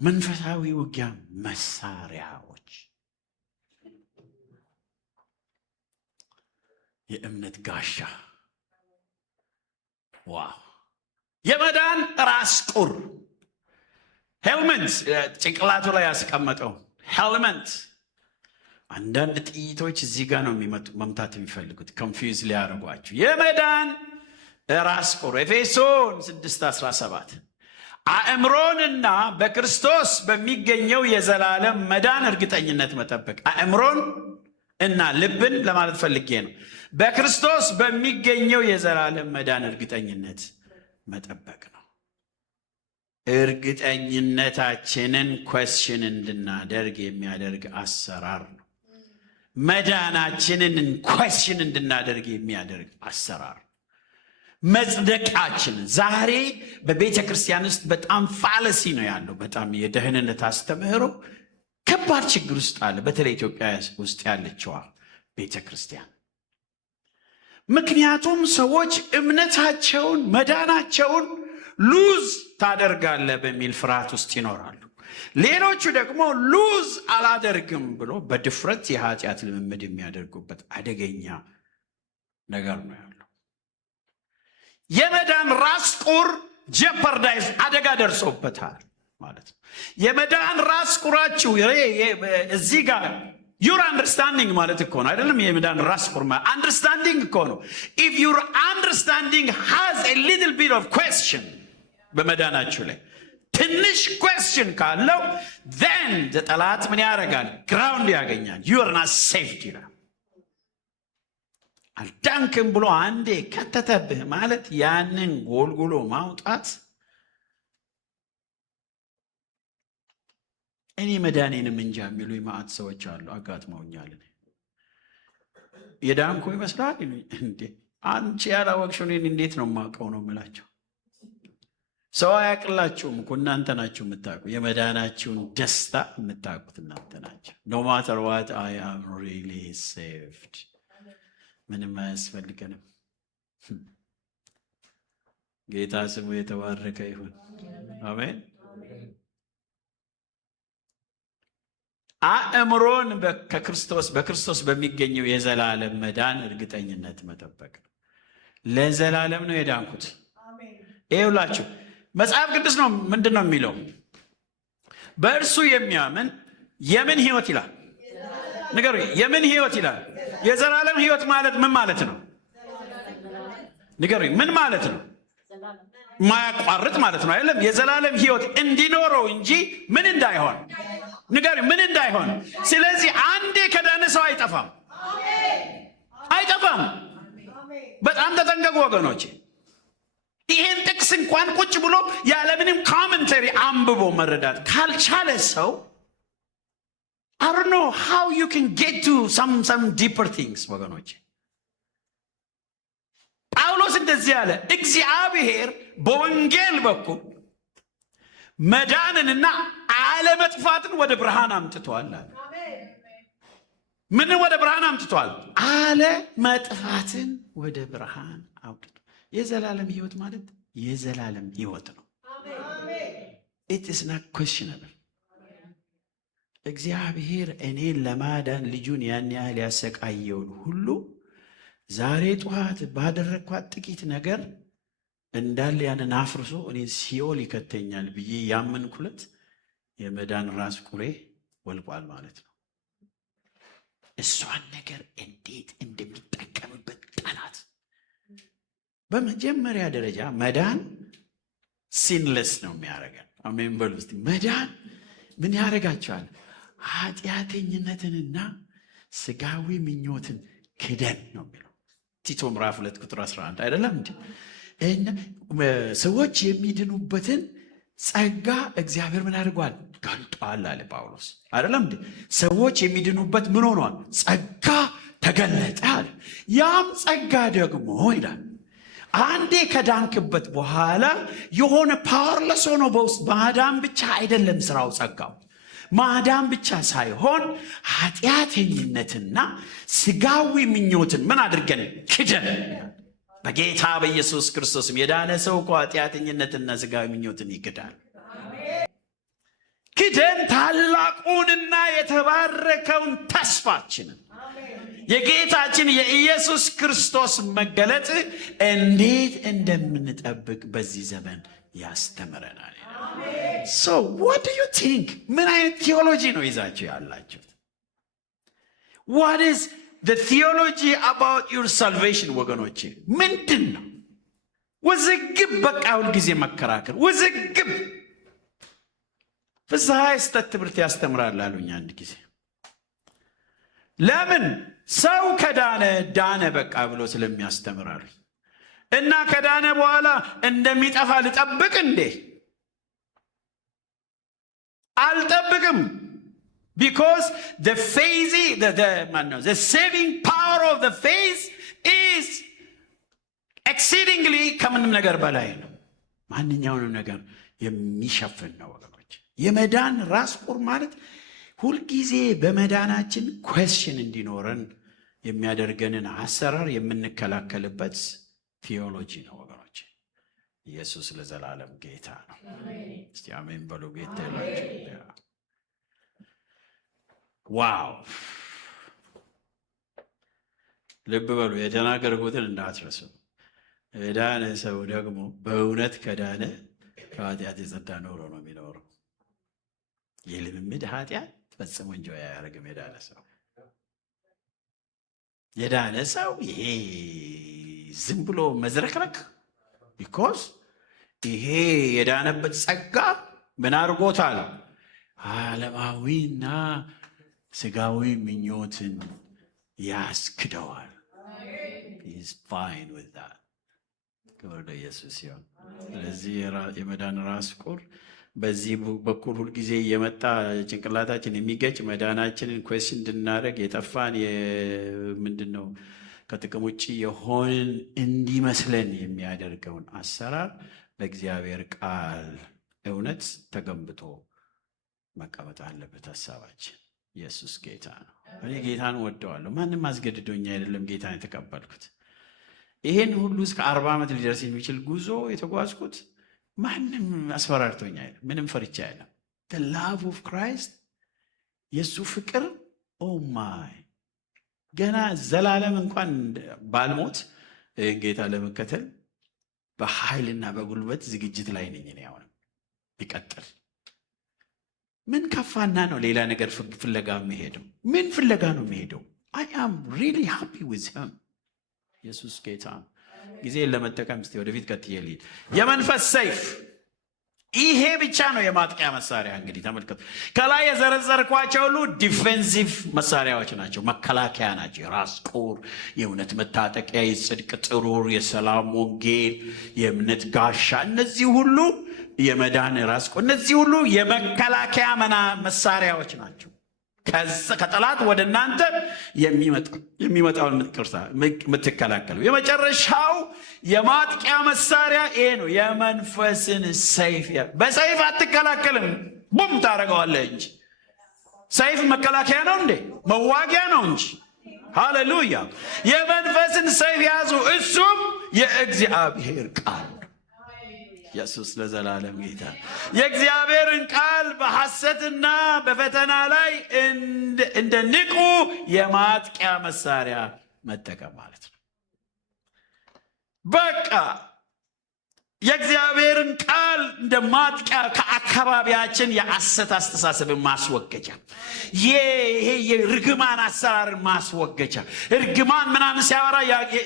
መንፈሳዊ ውጊያ መሳሪያዎች፣ የእምነት ጋሻ። ዋው! የመዳን ራስ ቁር ሄልመንት፣ ጭንቅላቱ ላይ ያስቀመጠው ሄልመንት። አንዳንድ ጥይቶች እዚህ ጋር ነው መምታት የሚፈልጉት ኮንፊውዝ ሊያደርጓችሁ። የመዳን ራስ ቁር ኤፌሶን 6:17 አእምሮንና በክርስቶስ በሚገኘው የዘላለም መዳን እርግጠኝነት መጠበቅ። አእምሮን እና ልብን ለማለት ፈልጌ ነው። በክርስቶስ በሚገኘው የዘላለም መዳን እርግጠኝነት መጠበቅ ነው። እርግጠኝነታችንን ኮስችን እንድናደርግ የሚያደርግ አሰራር ነው። መዳናችንን ኮስችን እንድናደርግ የሚያደርግ አሰራር። መጽደቃችን ዛሬ በቤተ ክርስቲያን ውስጥ በጣም ፋለሲ ነው ያለው። በጣም የደህንነት አስተምህሮ ከባድ ችግር ውስጥ አለ፣ በተለይ ኢትዮጵያ ውስጥ ያለችዋ ቤተ ክርስቲያን። ምክንያቱም ሰዎች እምነታቸውን መዳናቸውን ሉዝ ታደርጋለ በሚል ፍርሃት ውስጥ ይኖራሉ። ሌሎቹ ደግሞ ሉዝ አላደርግም ብሎ በድፍረት የኃጢአት ልምምድ የሚያደርጉበት አደገኛ ነገር ነው ያለው። የመዳን ራስ ቁር ጀፐርዳይዝ አደጋ ደርሶበታል ማለት ነው። የመዳን ራስ ቁራችሁ እዚህ ጋር ዩር አንደርስታንዲንግ ማለት እኮ ነው አይደለም? የመዳን ራስ ቁር አንደርስታንዲንግ እኮ ነው። ኢፍ ዩር አንደርስታንዲንግ ሃዝ ኤ ሊትል ቢት ኦፍ ኩዌስችን በመዳናችሁ ላይ ትንሽ ኩዌስችን ካለው ዘን ጠላት ምን ያደርጋል? ግራውንድ ያገኛል። ዩር ናት ሴፍድ ይላል። አልዳንክም ብሎ አንዴ ከተተብህ ማለት ያንን ጎልጉሎ ማውጣት። እኔ መዳኔንም እንጃ የሚሉ ማዕት ሰዎች አሉ፣ አጋጥመውኛል። የዳንኩ ይመስላል እንዴ? አንቺ ያላወቅሽው እኔን እንዴት ነው የማውቀው ነው የምላቸው። ሰው አያውቅላችሁም እኮ እናንተ ናችሁ የምታውቁ። የመዳናችሁን ደስታ የምታውቁት እናንተ ናቸው። ኖ ማተር ዋት አይ አም ሪሊ ሴቭድ። ምንም አያስፈልገንም። ጌታ ስሙ የተባረከ ይሁን። አሜን። አእምሮን በክርስቶስ በሚገኘው የዘላለም መዳን እርግጠኝነት መጠበቅ። ለዘላለም ነው የዳንኩት። ይኸውላችሁ መጽሐፍ ቅዱስ ነው ምንድን ነው የሚለው? በእርሱ የሚያምን የምን ህይወት ይላል? ንገሩ። የምን ህይወት ይላል? የዘላለም ህይወት ማለት ምን ማለት ነው? ንገሩ። ምን ማለት ነው? ማያቋርጥ ማለት ነው አይደለም? የዘላለም ህይወት እንዲኖረው እንጂ ምን እንዳይሆን ንገሩ። ምን እንዳይሆን። ስለዚህ አንዴ ከዳነ ሰው አይጠፋም፣ አይጠፋም። በጣም ተጠንቀቁ ወገኖቼ። ይሄን ጥቅስ እንኳን ቁጭ ብሎ ያለምንም ኮሜንተሪ አንብቦ መረዳት ካልቻለ ሰው I don't know how you can get to some deeper things ወገኖቼ። ጳውሎስ እንደዚህ ያለ እግዚአብሔር በወንጌል በኩል መዳንንና አለመጥፋትን ወደ ብርሃን አምጥቷል። ምን ወደ ብርሃን አምጥቷል? አለ መጥፋትን ወደ ብርሃን አውጥቷል። የዘላለም ሕይወት ማለት የዘላለም ሕይወት ነው። it is not questionable። እግዚአብሔር እኔን ለማዳን ልጁን ያን ያህል ያሰቃየውን ሁሉ ዛሬ ጠዋት ባደረግኳት ጥቂት ነገር እንዳለ ያንን አፍርሶ እኔን ሲኦል ይከተኛል ብዬ ያመንኩለት የመዳን ራስ ቁሬ ወልቋል ማለት ነው። እሷን ነገር እንዴት እንደሚጠቀምበት ጠላት። በመጀመሪያ ደረጃ መዳን ሲንለስ ነው የሚያደርገን። አሜን በሉ እስቲ። መዳን ምን ያደርጋቸዋል? ኃጢአተኝነትንና ስጋዊ ምኞትን ክደን ነው የሚለው ቲቶ ምዕራፍ 2 ቁጥር 11 አይደለም እንዴ? ሰዎች የሚድኑበትን ጸጋ እግዚአብሔር ምን አድርጓል? ገልጧል አለ ጳውሎስ አይደለም እንዴ? ሰዎች የሚድኑበት ምን ሆኗል? ጸጋ ተገለጠ አለ። ያም ጸጋ ደግሞ ይላል አንዴ ከዳንክበት በኋላ የሆነ ፓወርለስ ሆኖ በውስጥ ማዳን ብቻ አይደለም ስራው። ጸጋው ማዳን ብቻ ሳይሆን ኃጢአተኝነትና ስጋዊ ምኞትን ምን አድርገን ክደን በጌታ በኢየሱስ ክርስቶስም። የዳነ ሰው እኮ ኃጢአተኝነትና ስጋዊ ምኞትን ይክዳል። ክደን ታላቁንና የተባረከውን ተስፋችንን የጌታችን የኢየሱስ ክርስቶስ መገለጥ እንዴት እንደምንጠብቅ በዚህ ዘመን ያስተምረናል። So what do you think? ምን አይነት ቴዎሎጂ ነው ይዛችሁ ያላችሁት? What is the theology about your salvation? ወገኖቼ ምንድን ነው? ውዝግብ፣ በቃ ሁልጊዜ መከራከር፣ ውዝግብ። ፍስሐ የስተት ትምህርት ያስተምራል አሉኝ አንድ ጊዜ። ለምን ሰው ከዳነ ዳነ በቃ ብሎ ስለሚያስተምራሉ እና ከዳነ በኋላ እንደሚጠፋ ልጠብቅ እንዴ? አልጠብቅም። because the saving power of the faith is exceedingly ከምንም ነገር በላይ ነው። ማንኛውንም ነገር የሚሸፍን ነው ወገኖች። የመዳን ራስ ቁር ማለት ሁልጊዜ በመዳናችን ኩዌስችን እንዲኖረን የሚያደርገንን አሰራር የምንከላከልበት ቴዎሎጂ ነው ወገኖች። ኢየሱስ ለዘላለም ጌታ ነው። እስቲ አሜን በሉ። ጌታ ይላችሁ። ዋው! ልብ በሉ። የተናገርኩትን እንዳትረሱ። የዳነ ሰው ደግሞ በእውነት ከዳነ ከኃጢአት የጸዳ ኖሮ ነው የሚኖረው። የልምምድ ኃጢአት ፈጽሞ እንጂ አያደርግም። የዳነ ሰው ይሄ ዝም ብሎ መዝረክረክ ቢኮዝ ይሄ የዳነበት ጸጋ ምን አድርጎታል? ዓለማዊና ስጋዊ ምኞትን ያስክደዋል። He's fine with that። ክብር ለኢየሱስ ይሁን። ስለዚህ የመዳን ራስ ቁር በዚህ በኩል ሁልጊዜ የመጣ ጭንቅላታችን የሚገጭ መዳናችንን ኩዌስችን እንድናደርግ የጠፋን ምንድን ነው ከጥቅም ውጭ የሆንን እንዲመስለን የሚያደርገውን አሰራር በእግዚአብሔር ቃል እውነት ተገንብቶ መቀመጥ አለበት ሀሳባችን። ኢየሱስ ጌታ ነው። እኔ ጌታን ወደዋለሁ። ማንም አስገድዶኝ አይደለም ጌታን የተቀበልኩት። ይሄን ሁሉ እስከ 40 ዓመት ሊደርስ የሚችል ጉዞ የተጓዝኩት ማንም አስፈራርቶኝ አይደለም። ምንም ፈርቻ አይደለም። the love of Christ የሱ ፍቅር ኦ ማይ ገና ዘላለም እንኳን ባልሞት ጌታ ለመከተል በኃይልና በጉልበት ዝግጅት ላይ ነኝ። እኔ አሁንም ቢቀጥል ምን ከፋና ነው ሌላ ነገር ፍለጋ የሚሄደው? ምን ፍለጋ ነው የሚሄደው? I am really happy with him። ኢየሱስ ጌታ ጊዜን ለመጠቀም እስቲ ወደፊት ቀጥዬ ልሂድ። የመንፈስ ሰይፍ ይሄ ብቻ ነው የማጥቂያ መሳሪያ። እንግዲህ ተመልከቱ፣ ከላይ የዘረዘርኳቸው ሁሉ ዲፌንሲቭ መሳሪያዎች ናቸው፣ መከላከያ ናቸው። የራስ ቁር፣ የእውነት መታጠቂያ፣ የጽድቅ ጥሩር፣ የሰላም ወንጌል፣ የእምነት ጋሻ፣ እነዚህ ሁሉ የመዳን ራስ ቁር፣ እነዚህ ሁሉ የመከላከያ መሳሪያዎች ናቸው። ከጠላት ወደ እናንተ የሚመጣውን የምትከላከሉ የመጨረሻው የማጥቂያ መሳሪያ ይሄ ነው፣ የመንፈስን ሰይፍ። በሰይፍ አትከላከልም፣ ቡም ታደርገዋለህ እንጂ ሰይፍ መከላከያ ነው እንዴ? መዋጊያ ነው እንጂ። ሃሌሉያ! የመንፈስን ሰይፍ ያዙ፣ እሱም የእግዚአብሔር ቃል። ኢየሱስ ለዘላለም ጌታ። የእግዚአብሔርን ቃል በሐሰትና በፈተና ላይ እንደ ንቁ የማጥቂያ መሳሪያ መጠቀም ማለት ነው። በቃ የእግዚአብሔርን ቃል እንደ ማጥቂያ ከአካባቢያችን የሐሰት አስተሳሰብን ማስወገጃ፣ ይሄ የርግማን አሰራርን ማስወገጃ። እርግማን ምናምን ሲያወራ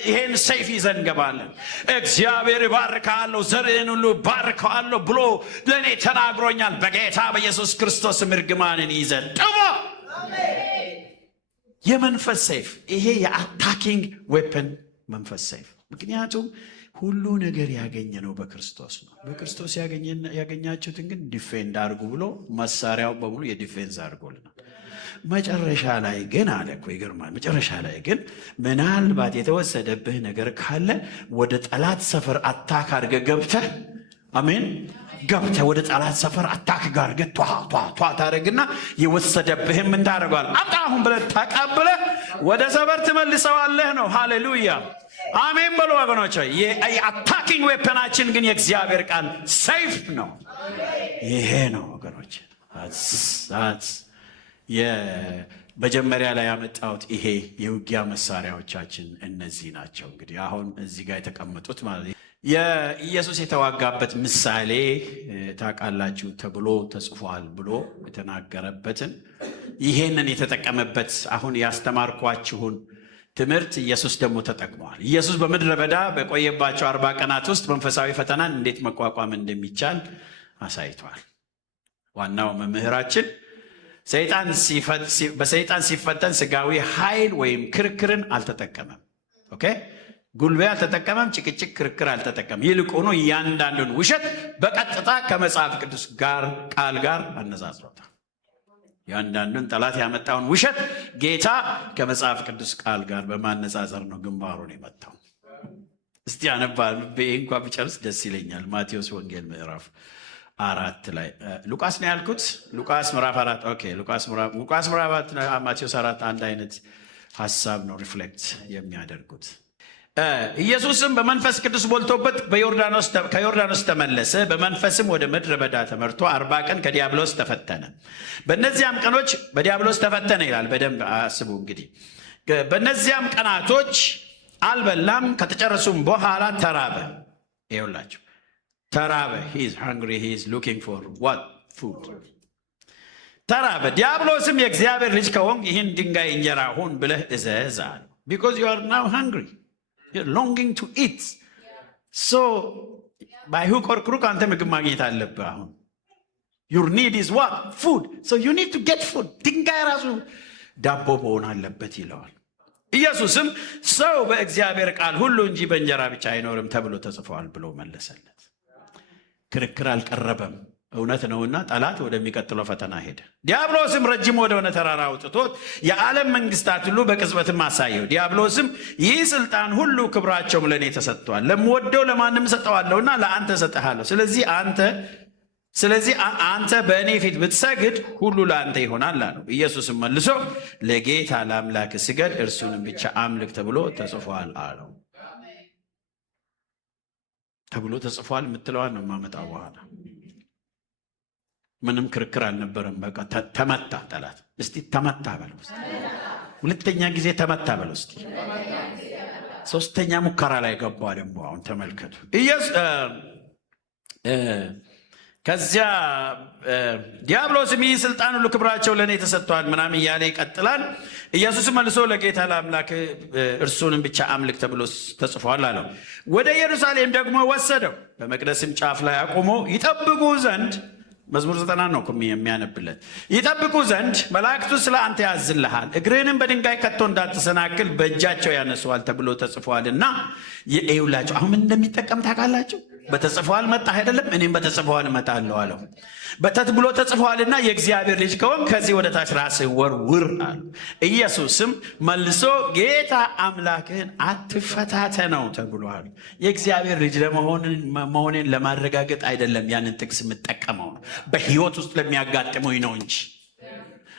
ይሄን ሰይፍ ይዘን እንገባለን። እግዚአብሔር ይባርካለሁ፣ ዘርህን ሁሉ ባርከዋለሁ ብሎ ለእኔ ተናግሮኛል። በጌታ በኢየሱስ ክርስቶስም እርግማንን ይዘን ጥሞ የመንፈስ ሰይፍ፣ ይሄ የአታኪንግ ዌፐን መንፈስ ሰይፍ። ምክንያቱም ሁሉ ነገር ያገኘ ነው በክርስቶስ ነው። በክርስቶስ ያገኛችሁትን ግን ዲፌንድ አድርጉ ብሎ መሳሪያው በሙሉ የዲፌንስ አድርጎልናል። መጨረሻ ላይ ግን አለ እኮ ይገርማል። መጨረሻ ላይ ግን ምናልባት የተወሰደብህ ነገር ካለ ወደ ጠላት ሰፈር አታክ አድርገህ ገብተህ፣ አሜን፣ ገብተህ ወደ ጠላት ሰፈር አታክ ጋር ግን ቷ ታደርግና የወሰደብህም ምን ታደርገዋለህ? አምጣ አሁን ብለህ ተቀብለህ ወደ ሰፈር ትመልሰዋለህ ነው። ሃሌሉያ አሜን በሉ ወገኖች። የአታኪንግ ዌፐናችን ግን የእግዚአብሔር ቃል ሰይፍ ነው። ይሄ ነው ወገኖች። መጀመሪያ ላይ ያመጣሁት ይሄ የውጊያ መሳሪያዎቻችን እነዚህ ናቸው። እንግዲህ አሁን እዚህ ጋር የተቀመጡት ማለት የኢየሱስ የተዋጋበት ምሳሌ ታውቃላችሁ ተብሎ ተጽፏል ብሎ የተናገረበትን ይሄንን የተጠቀመበት አሁን ያስተማርኳችሁን ትምህርት ኢየሱስ ደግሞ ተጠቅመዋል። ኢየሱስ በምድረ በዳ በቆየባቸው 40 ቀናት ውስጥ መንፈሳዊ ፈተናን እንዴት መቋቋም እንደሚቻል አሳይቷል። ዋናው መምህራችን በሰይጣን ሲፈተን ስጋዊ ኃይል ወይም ክርክርን አልተጠቀመም። ኦኬ፣ ጉልበት አልተጠቀመም፣ ጭቅጭቅ፣ ክርክር አልተጠቀመም። ይልቁኑ እያንዳንዱን ውሸት በቀጥታ ከመጽሐፍ ቅዱስ ቃል ጋር አነጻጽሮታል። ያንዳንዱን ጠላት ያመጣውን ውሸት ጌታ ከመጽሐፍ ቅዱስ ቃል ጋር በማነጻጸር ነው ግንባሩን የመታው። እስቲ አነባል እንኳ ብጨርስ ደስ ይለኛል። ማቴዎስ ወንጌል ምዕራፍ 4 ላይ ሉቃስ ነው ያልኩት። ሉቃስ ምዕራፍ 4 ኦኬ። ሉቃስ ምዕራፍ 4 ማቴዎስ 4 አንድ አይነት ሐሳብ ነው ሪፍሌክት የሚያደርጉት። ኢየሱስም በመንፈስ ቅዱስ ሞልቶበት ከዮርዳኖስ ተመለሰ። በመንፈስም ወደ ምድረ በዳ ተመርቶ 40 ቀን ከዲያብሎስ ተፈተነ። በእነዚያም ቀኖች በዲያብሎስ ተፈተነ ይላል። በደንብ አስቡ እንግዲህ። በእነዚያም ቀናቶች አልበላም። ከተጨረሱም በኋላ ተራበ። ይኸውላችሁ ተራበ። he is hungry, he is looking for what? food። ተራበ። ዲያብሎስም የእግዚአብሔር ልጅ ከሆንክ ይህን ድንጋይ እንጀራ ሁን ብለህ እዘዝ አለ። because you are now hungry, you're longing to eat. so by hook or crook አንተ ምግብ ማግኘት አለብህ። አሁን your need is what? food. so you need to get food. ድንጋይ ራሱ ዳቦ መሆን አለበት ይለዋል። ኢየሱስም ሰው በእግዚአብሔር ቃል ሁሉ እንጂ በእንጀራ ብቻ አይኖርም ተብሎ ተጽፏል ብሎ መለሰለት። ክርክር አልቀረበም፣ እውነት ነውና ጠላት ወደሚቀጥለው ፈተና ሄደ። ዲያብሎስም ረጅም ወደሆነ ተራራ አውጥቶት የዓለም መንግስታት ሁሉ በቅጽበትም አሳየው። ዲያብሎስም ይህ ስልጣን ሁሉ ክብራቸውም ለእኔ ተሰጥቷል፣ ለምወደው ለማንም ሰጠዋለሁና ለአንተ ሰጠሃለሁ። ስለዚህ አንተ በእኔ ፊት ብትሰግድ ሁሉ ለአንተ ይሆናል አለው። ኢየሱስም መልሶ ለጌታ ለአምላክ ስገድ፣ እርሱንም ብቻ አምልክ ተብሎ ተጽፏል አለው። ተብሎ ተጽፏል የምትለዋን ነው የማመጣው በኋላ። ምንም ክርክር አልነበረም። በቃ ተመታ ጠላት። እስቲ ተመታ በለው። ሁለተኛ ጊዜ ተመታ በለው እስቲ። ሶስተኛ ሙከራ ላይ ገባ ደግሞ። አሁን ተመልከቱ። ከዚያ ዲያብሎስም ይህ ስልጣን ሁሉ ክብራቸው ለእኔ ተሰጥቷል ምናምን እያለ ይቀጥላል። ኢየሱስ መልሶ ለጌታ ለአምላክ እርሱንም ብቻ አምልክ ተብሎ ተጽፏል አለው። ወደ ኢየሩሳሌም ደግሞ ወሰደው፣ በመቅደስም ጫፍ ላይ አቁሞ ይጠብቁ ዘንድ መዝሙር 90 ነው የሚያነብለት። ይጠብቁ ዘንድ መላእክቱ ስለ አንተ ያዝልሃል፣ እግርህንም በድንጋይ ከቶ እንዳትሰናክል በእጃቸው ያነሱሃል ተብሎ ተጽፏልና። ይኸውላችሁ አሁን ምን እንደሚጠቀም ታውቃላችሁ? በተጽፏል መጣህ አይደለም፣ እኔም በተጽፏል እመጣለሁ አለው። ብሎ ተጽፏልና የእግዚአብሔር ልጅ ከሆንክ ከዚህ ወደ ታች ራስህ ወርውር አለ። ኢየሱስም መልሶ ጌታ አምላክህን አትፈታተነው ተብሏል። የእግዚአብሔር ልጅ መሆኔን ለማረጋገጥ አይደለም ያንን ጥቅስ የምጠቀመው ነው፣ በህይወት ውስጥ ለሚያጋጥመኝ ነው እንጂ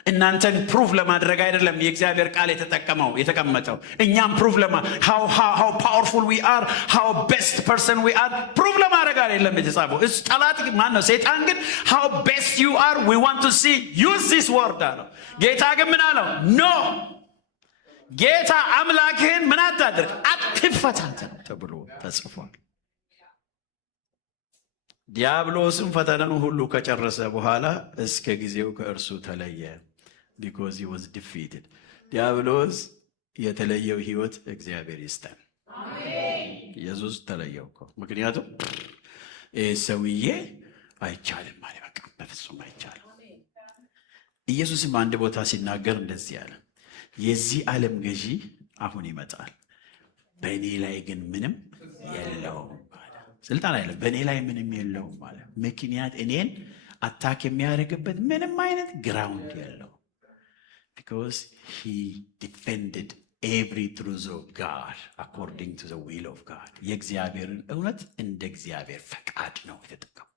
እናንተን ፕሩፍ ለማድረግ አይደለም የእግዚአብሔር ቃል የተቀመጠው። እኛም ፕሩፍ how powerful we are, how best person we are ፕሩፍ ለማድረግ አይደለም የተጻፈው። ጠላት ማን ነው? ሰይጣን ግን how best you are we want to see use this word አለው። ጌታ ግን ምን አለው? ኖ ጌታ አምላክህን ምን አታድርግ? አትፈታተን ተብሎ ተጽፏል። ዲያብሎስም ፈተናውን ሁሉ ከጨረሰ በኋላ እስከ ጊዜው ከእርሱ ተለየ። because he was defeated። ዲያብሎስ የተለየው ህይወት እግዚአብሔር ይስጠን። አሜን። ኢየሱስ ተለየው እኮ ምክንያቱም ሰውዬ አይቻልም ማለት በቃ በፍጹም አይቻልም። ኢየሱስም አንድ ቦታ ሲናገር እንደዚህ አለ፣ የዚህ ዓለም ገዢ አሁን ይመጣል፣ በእኔ ላይ ግን ምንም የለውም ማለት ስልጣን አይደለም፣ በእኔ ላይ ምንም የለውም ማለት ምክንያት እኔን አታክ የሚያደርግበት ምንም አይነት ግራውንድ የለው። because he defended every truth of God according to the will of God። የእግዚአብሔርን እውነት እንደ እግዚአብሔር ፈቃድ ነው የተጠቀመው።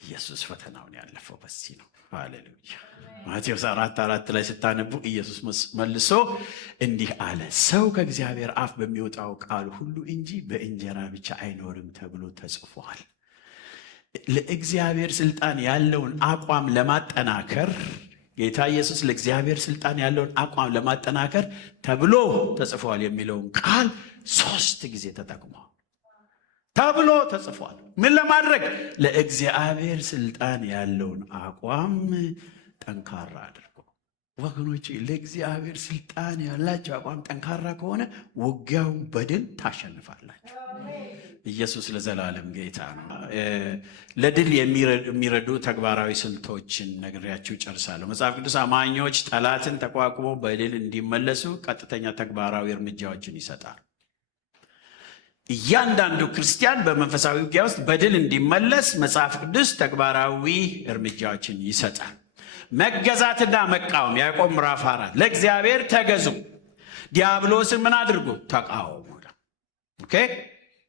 ኢየሱስ ፈተናውን ያለፈው በዚህ ነው። ሃሌሉያ። ማቴዎስ 4:4 ላይ ስታነቡ ኢየሱስ መልሶ እንዲህ አለ፣ ሰው ከእግዚአብሔር አፍ በሚወጣው ቃል ሁሉ እንጂ በእንጀራ ብቻ አይኖርም ተብሎ ተጽፏል። ለእግዚአብሔር ስልጣን ያለውን አቋም ለማጠናከር ጌታ ኢየሱስ ለእግዚአብሔር ስልጣን ያለውን አቋም ለማጠናከር ተብሎ ተጽፏል የሚለውን ቃል 3 ጊዜ ተጠቅሟል። ተብሎ ተጽፏል። ምን ለማድረግ? ለእግዚአብሔር ስልጣን ያለውን አቋም ጠንካራ አድርጎ። ወገኖቼ ለእግዚአብሔር ስልጣን ያላችሁ አቋም ጠንካራ ከሆነ ውጊያውን በድል ታሸንፋላችሁ። ኢየሱስ ለዘላለም ጌታ ነው። ለድል የሚረዱ ተግባራዊ ስልቶችን ነግሬያችሁ ጨርሳለሁ። መጽሐፍ ቅዱስ አማኞች ጠላትን ተቋቁሞ በድል እንዲመለሱ ቀጥተኛ ተግባራዊ እርምጃዎችን ይሰጣል። እያንዳንዱ ክርስቲያን በመንፈሳዊ ውጊያ ውስጥ በድል እንዲመለስ መጽሐፍ ቅዱስ ተግባራዊ እርምጃዎችን ይሰጣል። መገዛትና መቃወም ያዕቆብ ምዕራፍ 4 ለእግዚአብሔር ተገዙ፣ ዲያብሎስን ምን አድርጉ? ተቃወሙ። ኦኬ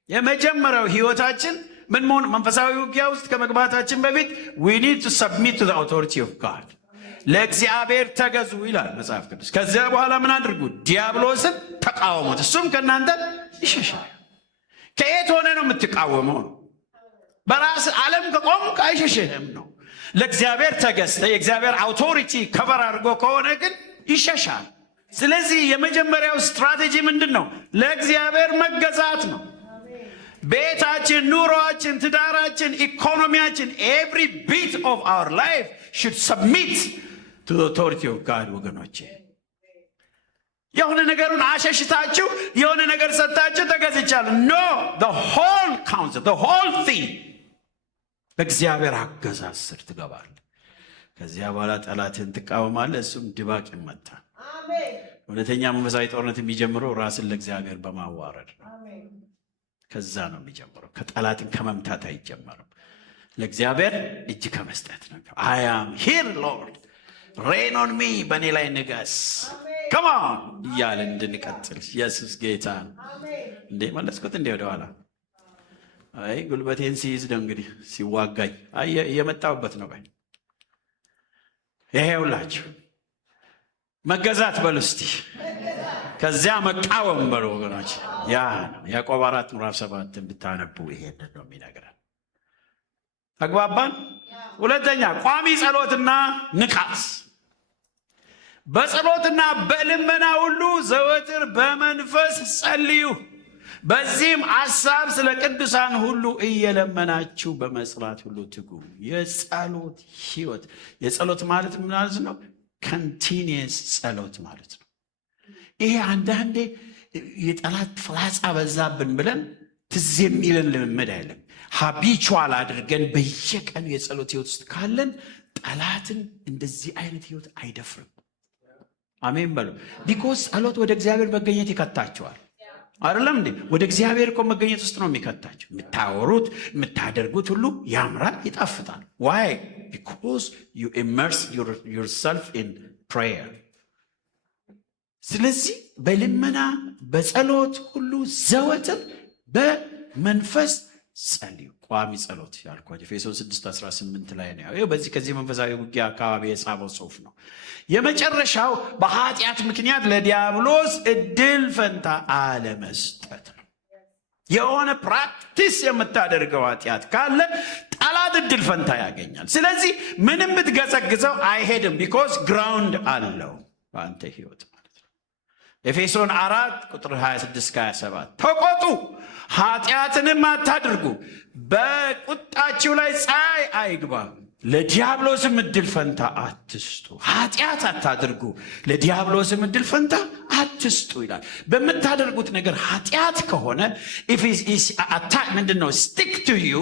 የመጀመሪያው ህይወታችን ምን መሆን? መንፈሳዊ ውጊያ ውስጥ ከመግባታችን በፊት we need to submit to the authority of God። ለእግዚአብሔር ተገዙ ይላል መጽሐፍ ቅዱስ። ከዚያ በኋላ ምን አድርጉ? ዲያብሎስን ተቃወሙት፣ እሱም ከእናንተ ይሸሻል። ከየት ሆነ ነው የምትቃወመው? በራስ ዓለም ከቆምክ አይሸሽህም ነው። ለእግዚአብሔር ተገዝተ የእግዚአብሔር አውቶሪቲ ከበር አድርጎ ከሆነ ግን ይሸሻል። ስለዚህ የመጀመሪያው ስትራቴጂ ምንድን ነው? ለእግዚአብሔር መገዛት ነው። ቤታችን፣ ኑሮአችን፣ ትዳራችን፣ ኢኮኖሚያችን every bit of our life should submit to the authority of God። ወገኖቼ የሆነ ነገሩን አሸሽታችሁ የሆነ ነገር ሰጣችሁ ተገዝቻለሁ no, the whole counsel, the whole thing በእግዚአብሔር አገዛዝ ስር ትገባለህ። ከዚያ በኋላ ጠላትን ትቃወማለህ፣ እሱም ድባቅ ይመታል። አሜን። እውነተኛ መንፈሳዊ ጦርነት የሚጀምረው ራስን ለእግዚአብሔር በማዋረድ ነው። አሜን። ከዛ ነው የሚጀምረው። ከጠላትን ከመምታት አይጀመርም። ለእግዚአብሔር እጅ ከመስጠት ነው። I am here Lord, reign on me፣ በእኔ ላይ ንገስ come on እያለ እንድንቀጥል ኢየሱስ ጌታ ነው። እንዴ መለስኩት እንዴ ወደኋላ? አይ ጉልበቴን ሲይዝ ነው እንግዲህ ሲዋጋኝ እየመጣሁበት ነው። ይሄውላችሁ መገዛት በሉ እስቲ፣ ከዚያ መቃወም በሉ ወገኖች። ያ ያዕቆብ 4:7 ብታነቡ ይሄንን ነው የሚነግረን። ተግባባን? ሁለተኛ ቋሚ ጸሎትና ንቃት። በጸሎትና በልመና ሁሉ ዘወትር በመንፈስ ጸልዩ፣ በዚህም ሐሳብ ስለ ቅዱሳን ሁሉ እየለመናችሁ በመጽናት ሁሉ ትጉ። የጸሎት ህይወት፣ የጸሎት ማለት ምን ማለት ነው? ኮንቲኒየስ ጸሎት ማለት ነው። ይሄ አንዳንዴ የጠላት ፍላጻ በዛብን ብለን ትዝ የሚልን ልምምድ አይደለም። ሃቢቹዋል አድርገን በየቀኑ የጸሎት ህይወት ውስጥ ካለን ጠላትን እንደዚህ አይነት ህይወት አይደፍርም። አሜን በሉ። ቢኮዝ ጸሎት ወደ እግዚአብሔር መገኘት ይከታቸዋል። አይደለም እንዴ? ወደ እግዚአብሔር እኮ መገኘት ውስጥ ነው የሚከታቸው። የምታወሩት የምታደርጉት ሁሉ ያምራል፣ ይጣፍጣል። ዋይ? ቢኮዝ ዩ ኢመርስ ዮርሰልፍ ኢን ፕሬየር። ስለዚህ በልመና በጸሎት ሁሉ ዘወትር በመንፈስ ጸልዩ። ቋሚ ጸሎት ያልኳቸው ኤፌሶን 6:18 ላይ ነው። ይሄ ከዚህ መንፈሳዊ ውጊያ አካባቢ የጻፈው ጽሑፍ ነው። የመጨረሻው በኃጢአት ምክንያት ለዲያብሎስ እድል ፈንታ አለመስጠት ነው። የሆነ ፕራክቲስ የምታደርገው ኃጢአት ካለ ጠላት እድል ፈንታ ያገኛል። ስለዚህ ምንም ብትገሰግሰው አይሄድም። ቢኮዝ ግራውንድ አለው በአንተ ህይወት ማለት ነው። ኤፌሶን 4:26-27 ተቆጡ፣ ኃጢአትንም አታድርጉ፣ በቁጣችሁ ላይ ፀሐይ አይግባ፣ ለዲያብሎስም እድል ፈንታ አትስጡ። ኃጢአት አታድርጉ፣ ለዲያብሎስም እድል ፈንታ አትስጡ ይላል። በምታደርጉት ነገር ኃጢአት ከሆነ ምንድነው ስቲክ ቱ ዩ፣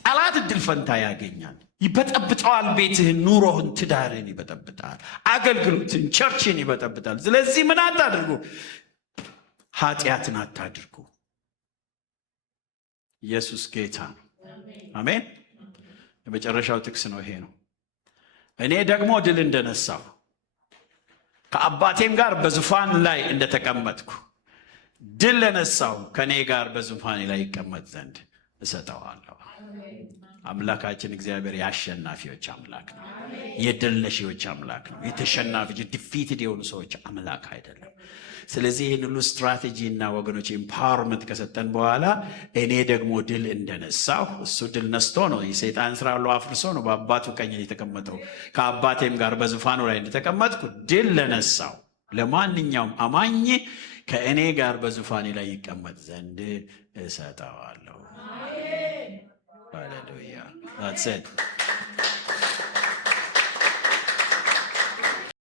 ጠላት እድል ፈንታ ያገኛል፣ ይበጠብጠዋል። ቤትህን፣ ኑሮህን፣ ትዳርን ይበጠብጣል፣ አገልግሎትን፣ ቸርችን ይበጠብጣል። ስለዚህ ምን አታድርጉ? ኃጢአትን አታድርጉ። ኢየሱስ ጌታ ነው። አሜን። የመጨረሻው ጥቅስ ነው ይሄ ነው። እኔ ደግሞ ድል እንደነሳሁ ከአባቴም ጋር በዙፋን ላይ እንደተቀመጥኩ ድል ለነሳው ከእኔ ጋር በዙፋኔ ላይ ይቀመጥ ዘንድ እሰጠዋለሁ። አምላካችን እግዚአብሔር የአሸናፊዎች አምላክ ነው። የድል ነሺዎች አምላክ ነው። የተሸናፊዎች ዲፊትድ የሆኑ ሰዎች አምላክ አይደለም። ስለዚህ ይህን ሁሉ ስትራቴጂ እና ወገኖች ኢምፓወርመንት ከሰጠን በኋላ እኔ ደግሞ ድል እንደነሳሁ፣ እሱ ድል ነስቶ ነው የሰይጣን ስራ ሁሉ አፍርሶ ነው በአባቱ ቀኝ የተቀመጠው። ከአባቴም ጋር በዙፋኑ ላይ እንደተቀመጥኩ ድል ለነሳው ለማንኛውም አማኝ ከእኔ ጋር በዙፋኔ ላይ ይቀመጥ ዘንድ እሰጠዋለሁ። ሃሌሉያ።